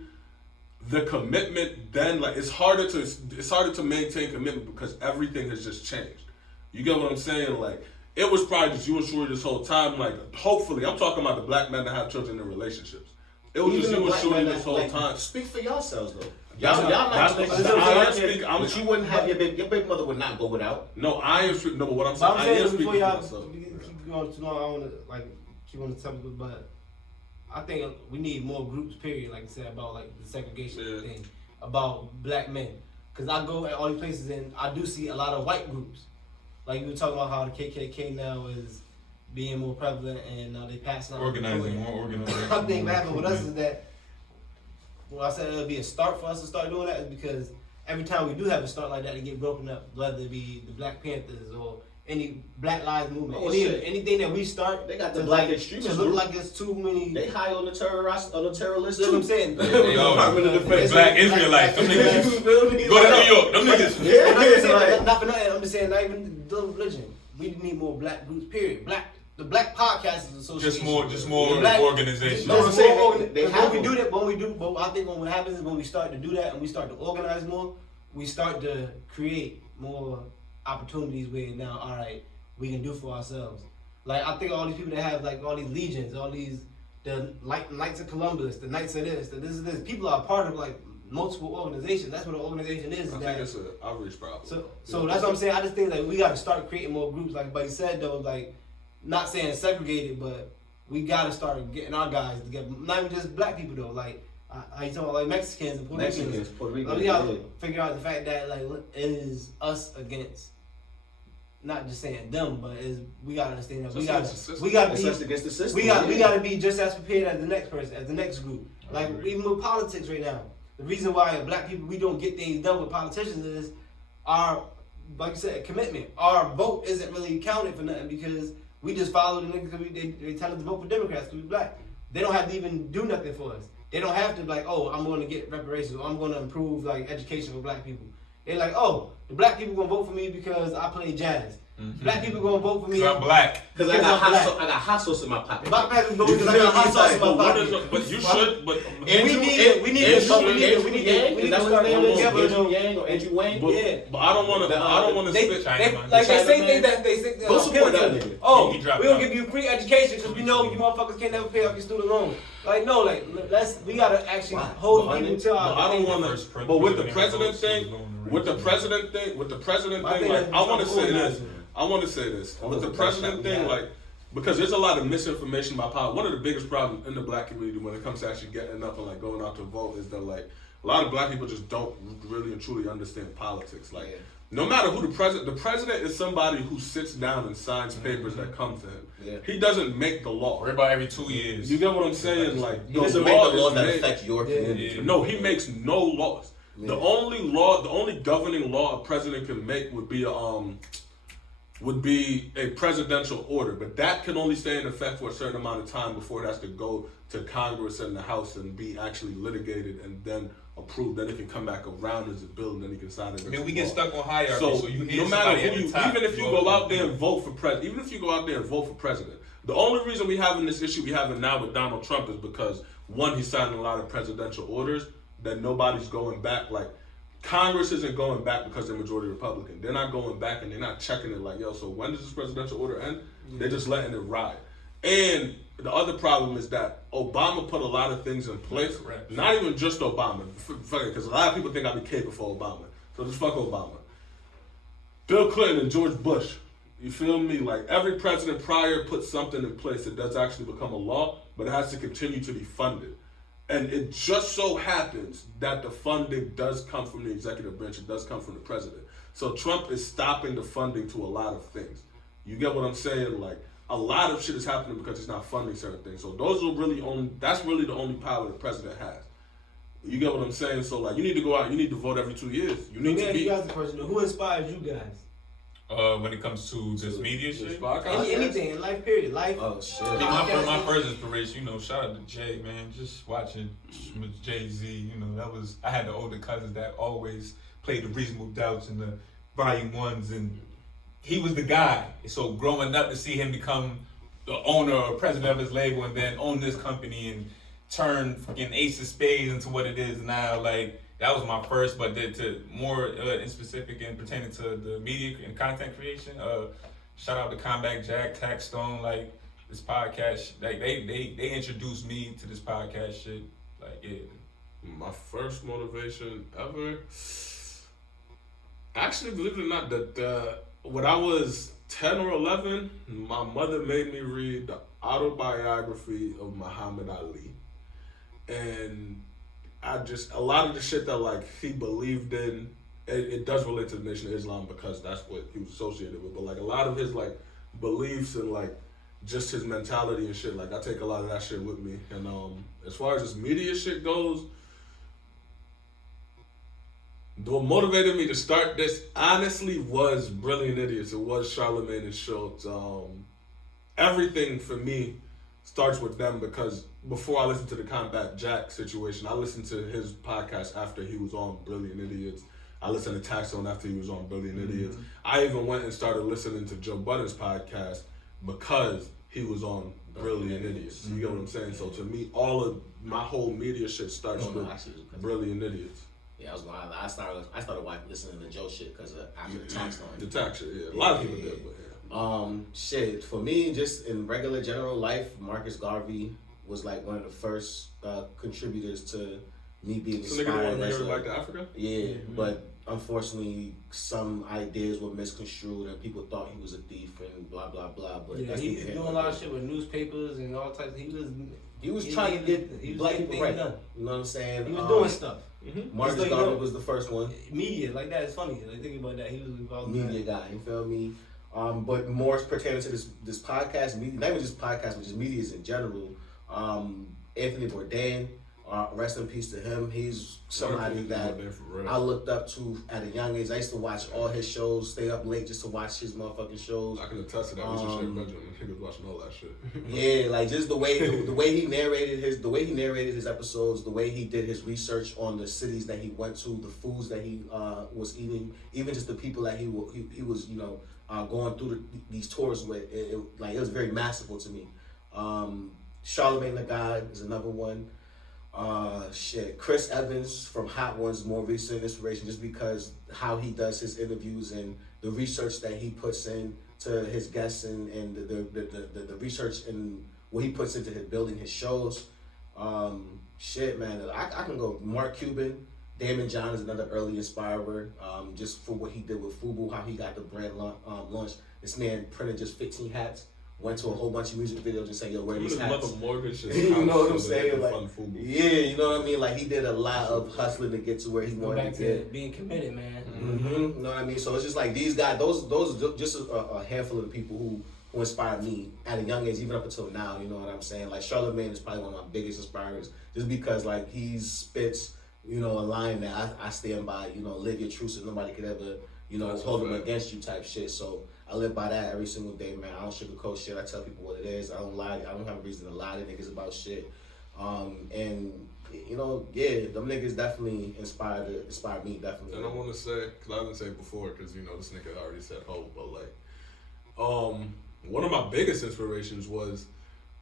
the commitment then, like, it's harder to maintain commitment because everything has just changed. You get what I'm saying? Like, it was probably just you and Shorty this whole time. Like, hopefully, I'm talking about the black men that have children in relationships. It was just you and Shorty this whole time. Speak for yourselves though. Y'all not. But you wouldn't have your big mother would not go without. No, I am speaking. No, but what I'm saying, I am speaking for myself. Keep going too long. I want to keep on the topic, but I think we need more groups. Period. Like I said about like the segregation thing about black men, because I go at all these places and I do see a lot of white groups. Like you were talking about how the KKK now is being more prevalent and now they passing out. More organizing. I think what happened with us is that. Well, I said it'll be a start for us to start doing that is because every time we do have a start like that, it get broken up. Whether it be the Black Panthers or any Black Lives Movement, anything that we start, they got the black extremists. To look like it's too many. They high on the terrorist list. You know what I'm saying? Black Israelites. Them niggas. Go to New York. Them niggas. Not for nothing. I'm just saying. Not even the religion. We need more black groups. Period. The Black Podcasters Association. Just more organization. No, I'm saying but I think what happens is when we start to do that and we start to organize more, we start to create more opportunities where now, all right, we can do for ourselves. Like I think all these people that have like all these legions, all these the Knights of Columbus, the Knights of this, this. People are part of like multiple organizations. That's what an organization is. I think it's an outreach problem. So that's what I'm saying. I just think like we got to start creating more groups. Like Buddy said though, like. Not saying segregated, but we gotta start getting our guys together. Not even just black people though. Like how you talking about like Mexicans and Puerto Ricans. Like, we gotta figure out the fact that like it is us against, not just saying them, but we gotta understand that we gotta be against the system. We gotta be just as prepared as the next person, as the next group. Like even with politics right now, the reason why black people we don't get things done with politicians is our, like you said, commitment. Our vote isn't really counted for nothing because. We just follow the niggas because they tell us to vote for Democrats because we black. They don't have to even do nothing for us. They don't have to be like, oh, I'm going to get reparations or I'm going to improve like education for black people. They're like, oh, the black people going to vote for me because I play jazz. Mm-hmm. Black people going to vote for me. I'm black. Because I got hot sauce in my pocket. Black people vote because I got hot sauce in my pocket. But you should. But we need to start together. Yang or Andrew Wayne. But I don't want to spit. Like they say things that they say. Go support that nigga. Oh, we gonna give you free education because we know you motherfuckers can't never pay off your student loan. Like no, like we gotta actually hold people to our. I don't want to. But with the president thing, like I want to say this. With the president thing, like, because there's a lot of misinformation about politics. One of the biggest problems in the black community when it comes to actually getting up and like going out to vote is that like a lot of black people just don't really and truly understand politics. Like, no matter who the president is somebody who sits down and signs papers that come to him. Yeah. He doesn't make the law. Or about every 2 years. You get what I'm saying? Like, he doesn't make the laws that affect your community. Yeah. No, he makes no laws. Yeah. The only governing law a president can make would be a presidential order, but that can only stay in effect for a certain amount of time before it has to go to Congress and the House and be actually litigated and then approved. Then it can come back around as a bill and then he can sign it. I mean, we get stuck on hierarchy, so you hear no matter who even if you go out there and vote for president, the only reason we're having this issue we having now with Donald Trump is because one, he's signing a lot of presidential orders that nobody's going back. Like, Congress isn't going back because they're majority Republican. They're not going back and they're not checking it like, yo, so when does this presidential order end? Yeah. They're just letting it ride. And the other problem is that Obama put a lot of things in place. Correct. Not even just Obama, because a lot of people think I'd be caping for Obama. So just fuck Obama. Bill Clinton and George Bush. You feel me? Like every president prior put something in place that does actually become a law, but it has to continue to be funded. And it just so happens that the funding does come from the executive branch. It does come from the president. So Trump is stopping the funding to a lot of things. You get what I'm saying? Like a lot of shit is happening because he's not funding certain things. So that's really the only power the president has. You get what I'm saying? So like you need to go out, you need to vote every 2 years. You need to be. You guys the person. Who inspires you guys? When it comes to this media shit, Anything in life, period. Life. Oh shit. my first inspiration, shout out to Jay, man. Just watching Jay-Z, I had the older cousins that always played the Reasonable Doubts and the Volume 1s, and he was the guy. So growing up to see him become the owner or president of his label and then own this company and turn fucking Ace of Spades into what it is now, like, that was my first, but to more in specific and pertaining to the media and content creation, shout out to Combat Jack, Tax Stone, like this podcast, like they introduced me to this podcast shit, like yeah. My first motivation ever, actually, believe it or not, that when I was 10 or 11, my mother made me read the autobiography of Muhammad Ali, and a lot of the shit that like he believed in, it does relate to the Nation of Islam because that's what he was associated with. But like a lot of his like beliefs and like just his mentality and shit, like I take a lot of that shit with me. And as far as this media shit goes, what motivated me to start this honestly was Brilliant Idiots. It was Charlamagne and Schultz. Everything for me starts with them because before I listened to the Combat Jack situation, I listened to his podcast after he was on Brilliant Idiots. I listened to Tax Stone after he was on Brilliant Idiots. I even went and started listening to Joe Budden's podcast because he was on Brilliant Idiots. You get what I'm saying? So to me, all of my whole media shit starts with Brilliant Idiots. Yeah, I started listening to Joe shit because after the Tax Stone. The Tax shit, yeah. A lot of people did, but yeah. Shit, for me, just in regular general life, Marcus Garvey was like one of the first contributors to me being inspired. So nigga the one back to Africa? Yeah, but unfortunately, some ideas were misconstrued and people thought he was a thief and blah blah blah. But yeah, he's doing a lot of shit with newspapers and all types. He was trying to get black people right. Done. You know what I'm saying? He was doing stuff. Marcus Garvey was the first one. Media, like that is funny. Like think about that. He was involved. Media guy, you feel me? But more pertaining to this podcast, media, not even just podcast, but just medias in general. Anthony Bourdain, rest in peace to him. He's somebody that I looked up to at a young age. I used to watch all his shows, stay up late just to watch his motherfucking shows. I can attest to that. We just shared bedroom and he was watching all that shit. Yeah, like just the way he narrated his episodes, the way he did his research on the cities that he went to, the foods that he was eating, even just the people that he was going through these tours with. It was very masterful to me. Charlamagne the God is another one. Chris Evans from Hot Ones, more recent inspiration, just because how he does his interviews and the research that he puts in to his guests and the research and what he puts into his building his shows. Man, I can go Mark Cuban. Damon John is another early inspirer, just for what he did with FUBU, how he got the brand launched. This man printed just 15 hats, went to a whole bunch of music videos and said, yo, wear these hats. You know what I'm saying? Like, yeah, you know what I mean? Like, he did a lot of hustling to get to where he wanted to get. Being committed, man. You know what I mean? So it's just like these guys, those are just a handful of the people who inspired me at a young age, even up until now, you know what I'm saying? Like, Charlamagne is probably one of my biggest inspirers, just because, like, he spits, a line that I stand by, live your truth so nobody could ever, hold them against you type shit. So I live by that every single day, man. I don't sugarcoat shit. I tell people what it is. I don't lie. I don't have a reason to lie to niggas about shit. And them niggas definitely inspired me, definitely. And I want to say, because I didn't say it before, because, this nigga already said hope, but like, one of my biggest inspirations was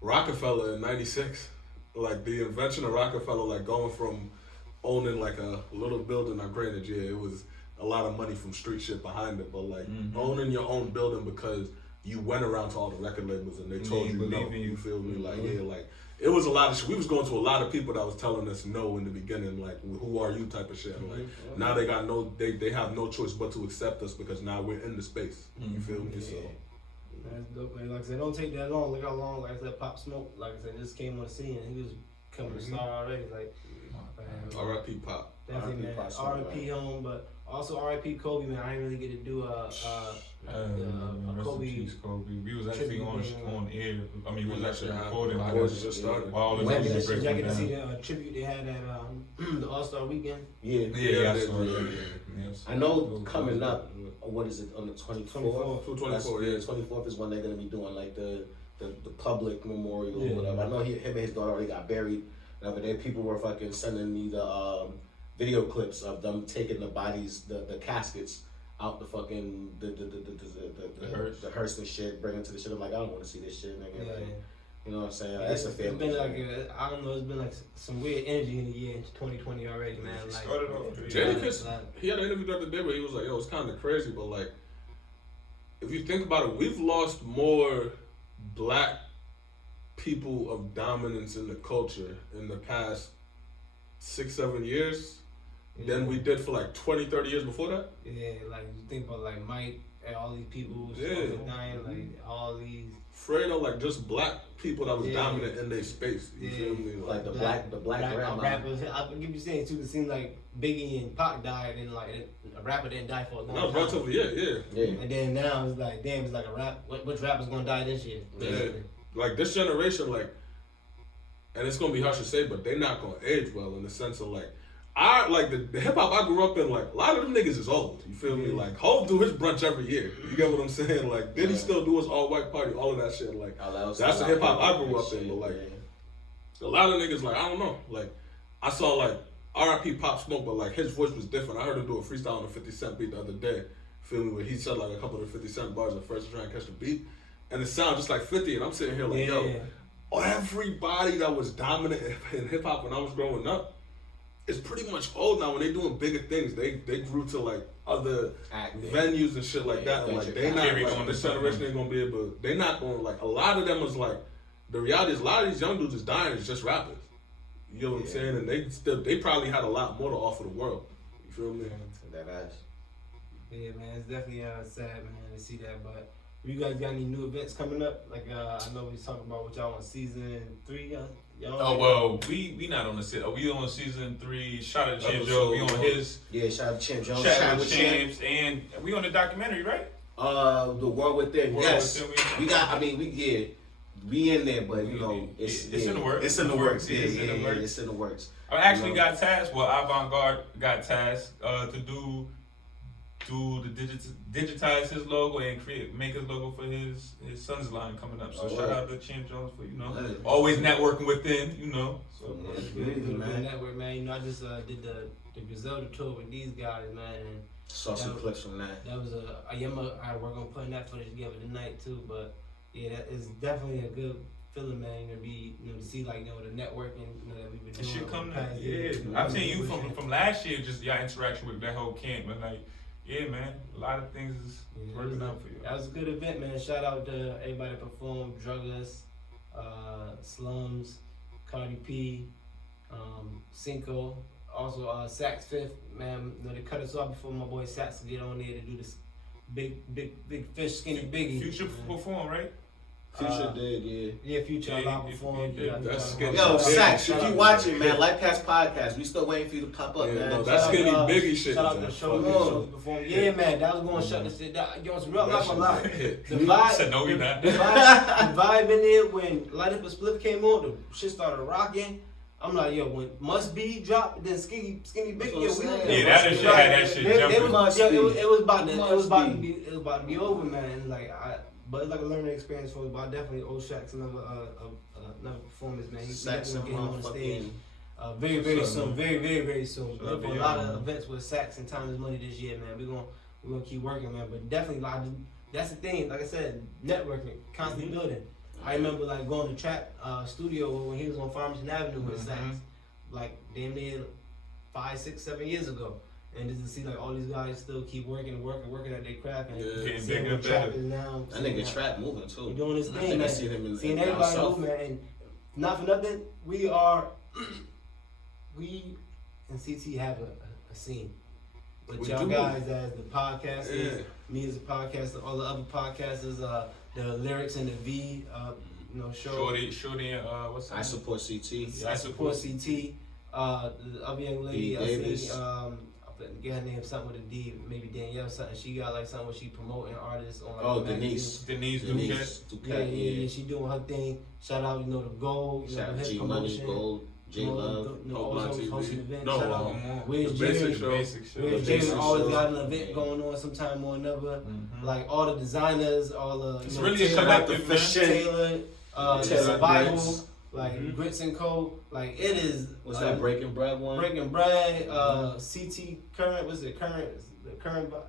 Rockefeller in 96. Like, the invention of Rockefeller, like, going from owning, like, a little building. Now, granted, yeah, it was a lot of money from street shit behind it, but, like, owning your own building because you went around to all the record labels and they told you no. You feel me? Like like it was a lot of shit. We was going to a lot of people that was telling us no in the beginning, like who are you type of shit. And like now they got they have no choice but to accept us because now we're in the space. You feel me? So. That's dope, man. Like I said, don't take that long. Look how long, like I said, Pop Smoke, like I said, just came on the scene and he was coming to star already. Like, R.I.P. Pop. Definitely, man. R.I.P. home, but also R.I.P. Kobe, man. I didn't really get to do a Kobe. We was actually on air. I mean, we was actually recording. I was just started. All the Y'all music breaks get to down. see the tribute they had at the All-Star Weekend. Yeah, I saw it. I know coming up, what is it, on the 24th? 24th, yeah. 24th is when they're going to be doing like the public memorial or whatever. I know him and his daughter already got buried. But then people were fucking sending me the video clips of them taking the bodies, the caskets out the fucking the hearse and shit, bringing to the shit. I'm like, I don't want to see this shit, nigga. Yeah. You know what I'm saying? That's a family. It's been like I don't know. It's been like some weird energy in the year 2020 already, man. Like, Started off. Jadakiss, he had an interview the other day where he was like, yo, it's kind of crazy, but like, if you think about it, we've lost more black people of dominance in the culture in the past 6-7 years than we did for like 20-30 years before that. Yeah, like you think about like Mike and all these people dying, like all these Fredo, like just black people that was dominant in their space. You feel me? Like the black rappers. I give you saying too. It seemed like Biggie and Pac died, and like a rapper didn't die for a long time. No, relatively, yeah. And then now it's like, damn, it's like a rap. Which rapper's gonna die this year? Yeah. Like this generation, like, and it's gonna be harsh to say, but they're not gonna age well in the sense of like, the hip hop I grew up in, like a lot of them niggas is old. You feel me? Like Hov do his brunch every year. You get what I'm saying? Like, did he still do his all white party? All of that shit. Like, that's the hip hop I grew up in. But like, a lot of niggas, like, I don't know. Like, I saw like R.I.P. Pop Smoke, but like his voice was different. I heard him do a freestyle on a 50 Cent beat the other day. Feel me? Where he said like a couple of 50 Cent bars at first to try and catch the beat. And it sounds just like 50, and I'm sitting here like, yo, everybody that was dominant in hip hop when I was growing up is pretty much old now. When they doing bigger things, they grew to like other venues and shit like that. And like they not like this generation ain't gonna be able. They not gonna like. A lot of them was like. The reality is a lot of these young dudes is dying as just rappers. You know what I'm saying? And they probably had a lot more to offer the world. You feel me? That ass. Yeah, man, it's definitely sad, man, to see that, but. You guys got any new events coming up? Like I know we was talking about what y'all on season 3. Y'all Oh well, we not on the set. We on season 3. Shout out to Champ Joe. We on his. Yeah, shout out to Champ Joe. Shout out to Champs, and we on the documentary, right? The World Within. Yes. We got. I mean, we in there, but you know, it's in the works. It's in the works. Yeah, it's in the works. I actually got tasked. Well, Avant Garde got tasked to do digitize his logo and make his logo for his son's line coming up. So shout out to Champ Jones for always networking within, So good network, man. You know, I just did the Griselda tour with these guys, man. And saw some clips from that. That was I work on putting that footage together tonight too. But yeah, that is definitely a good feeling, man. To see like the networking that we've been doing. Shit come past. Yeah, I've seen you from last year. Just y'all interaction with that whole camp, and like. Yeah, man. A lot of things is working out for you. That was a good event, man. Shout out to everybody that performed. Druggers, Slums, Cardi P, Cinco. Also, Sax Fifth, man. They cut us off before my boy Sax could get on there to do this big fish, skinny biggie. Future perform, right? Future did, yeah. Future allowed perform. That's skinny. Yo, Sax, if you watching, man, LifeCast Podcast, we still waiting for you to pop up, man. No, that's skinny biggie shit. Shout out to the show perform. Yeah, man, that was going to shut the shit down. Yo, it's real, I'm not gonna lie. The vibe, said no, we not. The vibe in there when Light Up a Spliff came on, the shit started rocking. I'm like, yo, when Must Be dropped, then Skinny Big, that shit had that shit jumping. It was about to be over, man. Like but it's like a learning experience for me. But I definitely owe Shaq's another performance, man. He's definitely getting on the stage very soon, very soon. For a lot of events with Sax and Time Is Money this year, man. We're gonna keep working, man. But definitely, that's the thing. Like I said, networking, constantly building. I remember like going to Trap Studio when he was on Farmington Avenue with Sax, like damn near 5, 6, 7 years ago. And just to see like all these guys still keep working at their craft and Getting seeing bigger what and trap better. is now. That nigga Trap moving too. He doing his I thing, think I man. seen him in Seeing down everybody south. move, man. And not for nothing, we and CT have a scene. With We y'all do. guys as the podcasters, Yeah. me as a podcaster, all the other podcasters, the lyrics and the V, show. Shorty, what's that? I support CT. I support CT. The other young lady, B. I Davis. seen, I get her name something with a D, maybe Danielle something. She got like something where she promoting artists on like Oh, the magazine. Denise Denise. Duquette. Yeah, she doing her thing. Shout out, the Gold, Shout out his G promotion. Money, Gold, J Love. Always hosting events. No, Shout out. Where's the basic Jerry? show. Basic show. Where's Basic Jerry? Always show. got an event going on sometime or another. Like all the designers, all the It's really a Taylor, collective, man. Taylor, Taylor Survival, Grits. like Grits and Co. Like it is. What's that Breaking Bread one? Breaking Bread, CT Current. What's it? Current.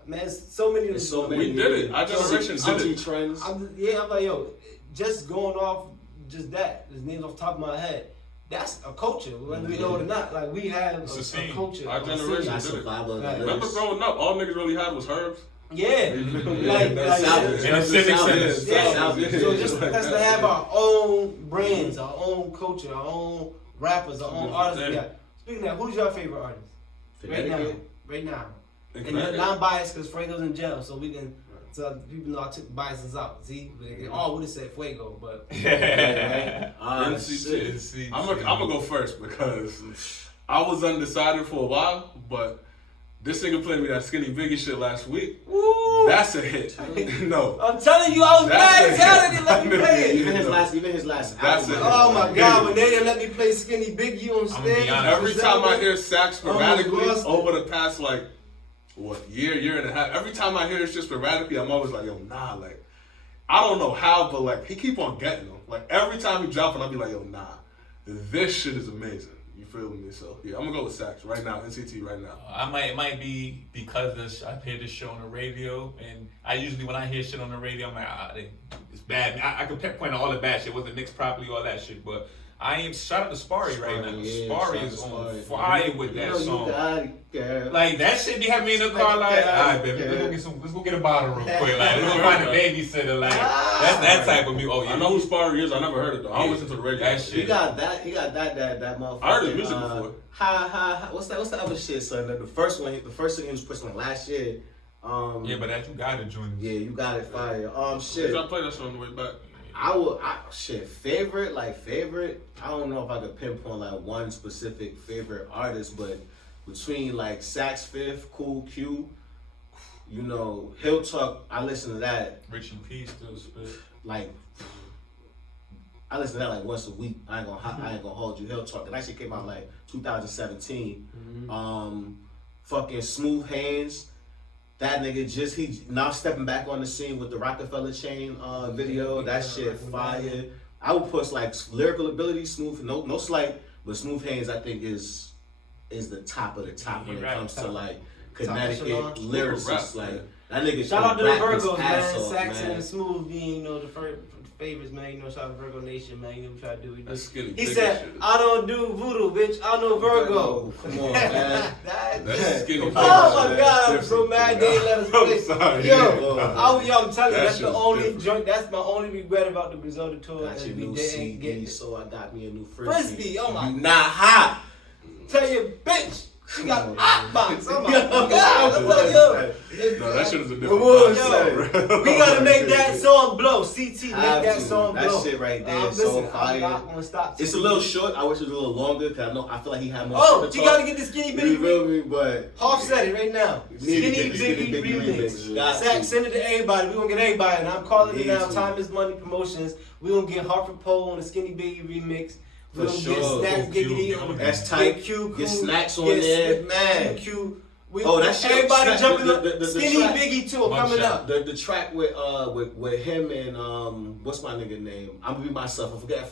Man, it's so many. It's so We many. did it. Our generation did it. CT Trends. I'm like, yo, just going off just that, his name's off the top of my head. That's a culture, whether we know it or not. Like we have It's a a scene. culture. Our a generation scene. That's did it. survival of the Right. Remember fittest. growing up, all niggas really had was herbs. Yeah, like South- In the civic South- centers. yeah. South- So just us to have our own brands, our own culture, our own rappers, our own artists. Yeah. Speaking of that, who's your favorite artist Connecticut. right now? In And Connecticut. non-biased because Fuego's in jail, so we can. So people know I took biases out. See, oh, would have said Fuego, but NCT. I'm gonna go first because I was undecided for a while, but this nigga played me that Skinny Biggie shit last week. woo! That's a hit. No. I'm telling you, I was That's mad as hell that they let me a- play it. Even his last That's album. it. Oh my God, when they didn't let me play Skinny Biggie on I'ma be stage. honest. Every time I hear sax sporadically lost it. over the past year and a half, every time I hear it just sporadically, I'm always like, yo, nah, like, I don't know how, but like, he keep on getting them. Like, every time he drop it, I'll be like, yo, nah, this shit is amazing. You feel me? So, yeah, I'm gonna go with sax right now, NCT right now. It might be because I hear this show on the radio, and I usually when I hear shit on the radio, I'm like, it's bad. I can pinpoint all the bad shit, wasn't mixed properly, all that shit, but I ain't shout out to Sparry right now. Yeah, Sparry shout is out to on Sparry. fire with that You song. got it, girl. Like that shit be having me in the car like, alright, baby, let's go get a bottle real quick. Like, let's go find a babysitter. Like, that's that type of music. Oh yeah, I know who Sparry is. I never heard it though. I don't listen to the radio. That shit. He got that motherfucker. I heard his music before. What's the other shit, son? The first thing he was pushing like last year. Yeah, but that you gotta join. Yeah, you got it fire. Did I play that song on the way back? Favorite. I don't know if I could pinpoint like one specific favorite artist, but between like Sax Fifth, Cool Q, Hill Talk, I listen to that Richie P still spit. like once a week. I ain't gonna hold you. Hill Talk. It actually came out like 2017. Fucking Smooth Hands. That nigga he now stepping back on the scene with the Rockefeller Chain video. That shit fire. I would push like lyrical ability, Smooth, no slight, but Smooth Hands I think is the top of the top when it comes to like Connecticut lyricists. Like that nigga. Shout out to the rap his Virgos, ass man. off, Saxon man. and Smooth being, the favorites, man. Shout out to Virgo Nation, man. We try to do it. That's Skinny He Biggie said, shit. I don't do voodoo, bitch. I know Virgo. Come on, man. That's Skinny Biggie. Oh my shit. God, I'm so mad they ain't let us play. I'm sorry. Yo, I'm telling you, That that's the shit's only different. joint. That's my only regret about the Griselda tour. Got is your we new didn't CD, get. so I got me a new Frisbee, oh my You not hot. Tell your bitch, she got Come on, hot box. Oh my Yo, God, I'm like, yo. No, that shit is a What different was vibe. that? We gotta make that song blow. CT, make Have that to. song That blow. shit right there is Listen, so I'm fire. not gonna stop. It's a little short. I wish it was a little longer because I feel like he had more. Oh, shit to you talk. gotta get the Skinny You Biggie. feel me? But Half said it right now. Need to Skinny get the Skinny Biggie Biggie remix. remix. Got Zach, to. send it to everybody. We gonna get everybody, and I'm calling it Need now. to. Time is money promotions. We gonna get Hartford Poe on the Skinny Biggie remix. We For gonna sure. get Snacks Cool Q. Giggity on That's tight. Get Q, Get cool. Snacks on Get there, man. Q. We, Oh, that shit- everybody Snacks, jumping up. the Skinny track. Biggie tour One coming shot. up. The track with him and what's my nigga name? I'm gonna be myself. I forget.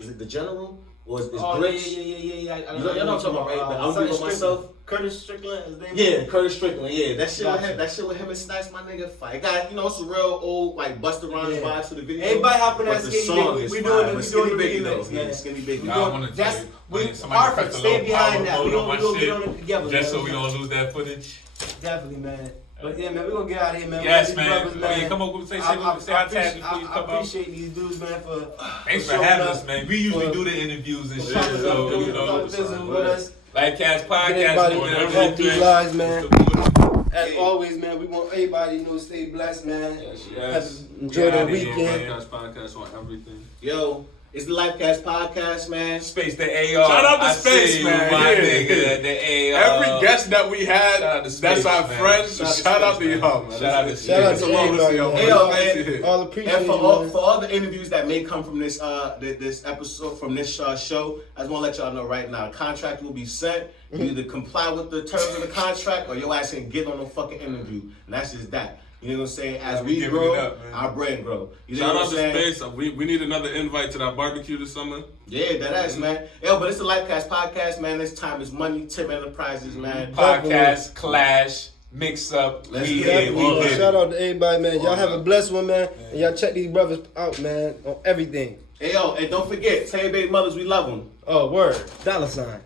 Is it the General? Or it's Oh, Grits. yeah. You know what I'm talking about, right? I'm Something with myself. Curtis Strickland, his name. Yeah, Curtis Strickland. Yeah, that shit with Gotcha. him. That shit with him and Snipes, my nigga. Fight. Got it's a real old like Busta Rhymes vibes to the video. Everybody hopping but that the skinny song big. is We fire. doing But the Skinny remix, Biggie though. man. Yeah, Skinny Biggie. Nah, I wanna That's tell you, we when somebody Hartford. press the Stay little behind power that. mode We on my gonna get shit, on it together. just so man. we don't lose that footage. Definitely, man. But yeah, man, we gonna get out of here, man. Yes, These man. brothers, Oh, yeah, come on, say our tag before you I come out. appreciate these dudes, man, for Thanks for showing having up, us, man. We usually for do the interviews and shit, showing so up, you doing know. business with us. LifeCast Podcast, Everybody doing help everything. these lives, man. Support. As always, man, we want everybody to stay blessed, man. Yes. Enjoy the outta here, weekend. man. LifeCast Podcast on everything. Yo, it's the LifeCast Podcast, man. Space the AR. Shout out to I Space, see you, man. my Yeah. nigga. The AR. Every guest that we had, shout out to that's Space, our man. friends. Shout out to Space, y'all, man. man. Shout out to It's Space. Shout out to a long everybody, to y'all, man. Hey, yo, Nice to man. hear. All appreciate And you, for man. all the interviews that may come from this this episode, from this show, I just want to let y'all know right now, the contract will be sent. You either comply with the terms of the contract or your ass can get on no fucking interview. And that's just that. You know what I'm saying? As we we giving grow, it up, man. our brand grow. You know Shout what out I'm to saying? Space. We need another invite to that barbecue this summer. Yeah, that ass, man. Yo, but it's the LifeCast Podcast, man. This time is money, Tim Enterprises, man. Podcast, clash, mix up. Let's We get here, it, we man. here. Shout out to everybody, man. Y'all have a blessed one, man. And y'all check these brothers out, man, on everything. Hey, yo, and don't forget, tell your baby mothers we love them. Oh, word. $.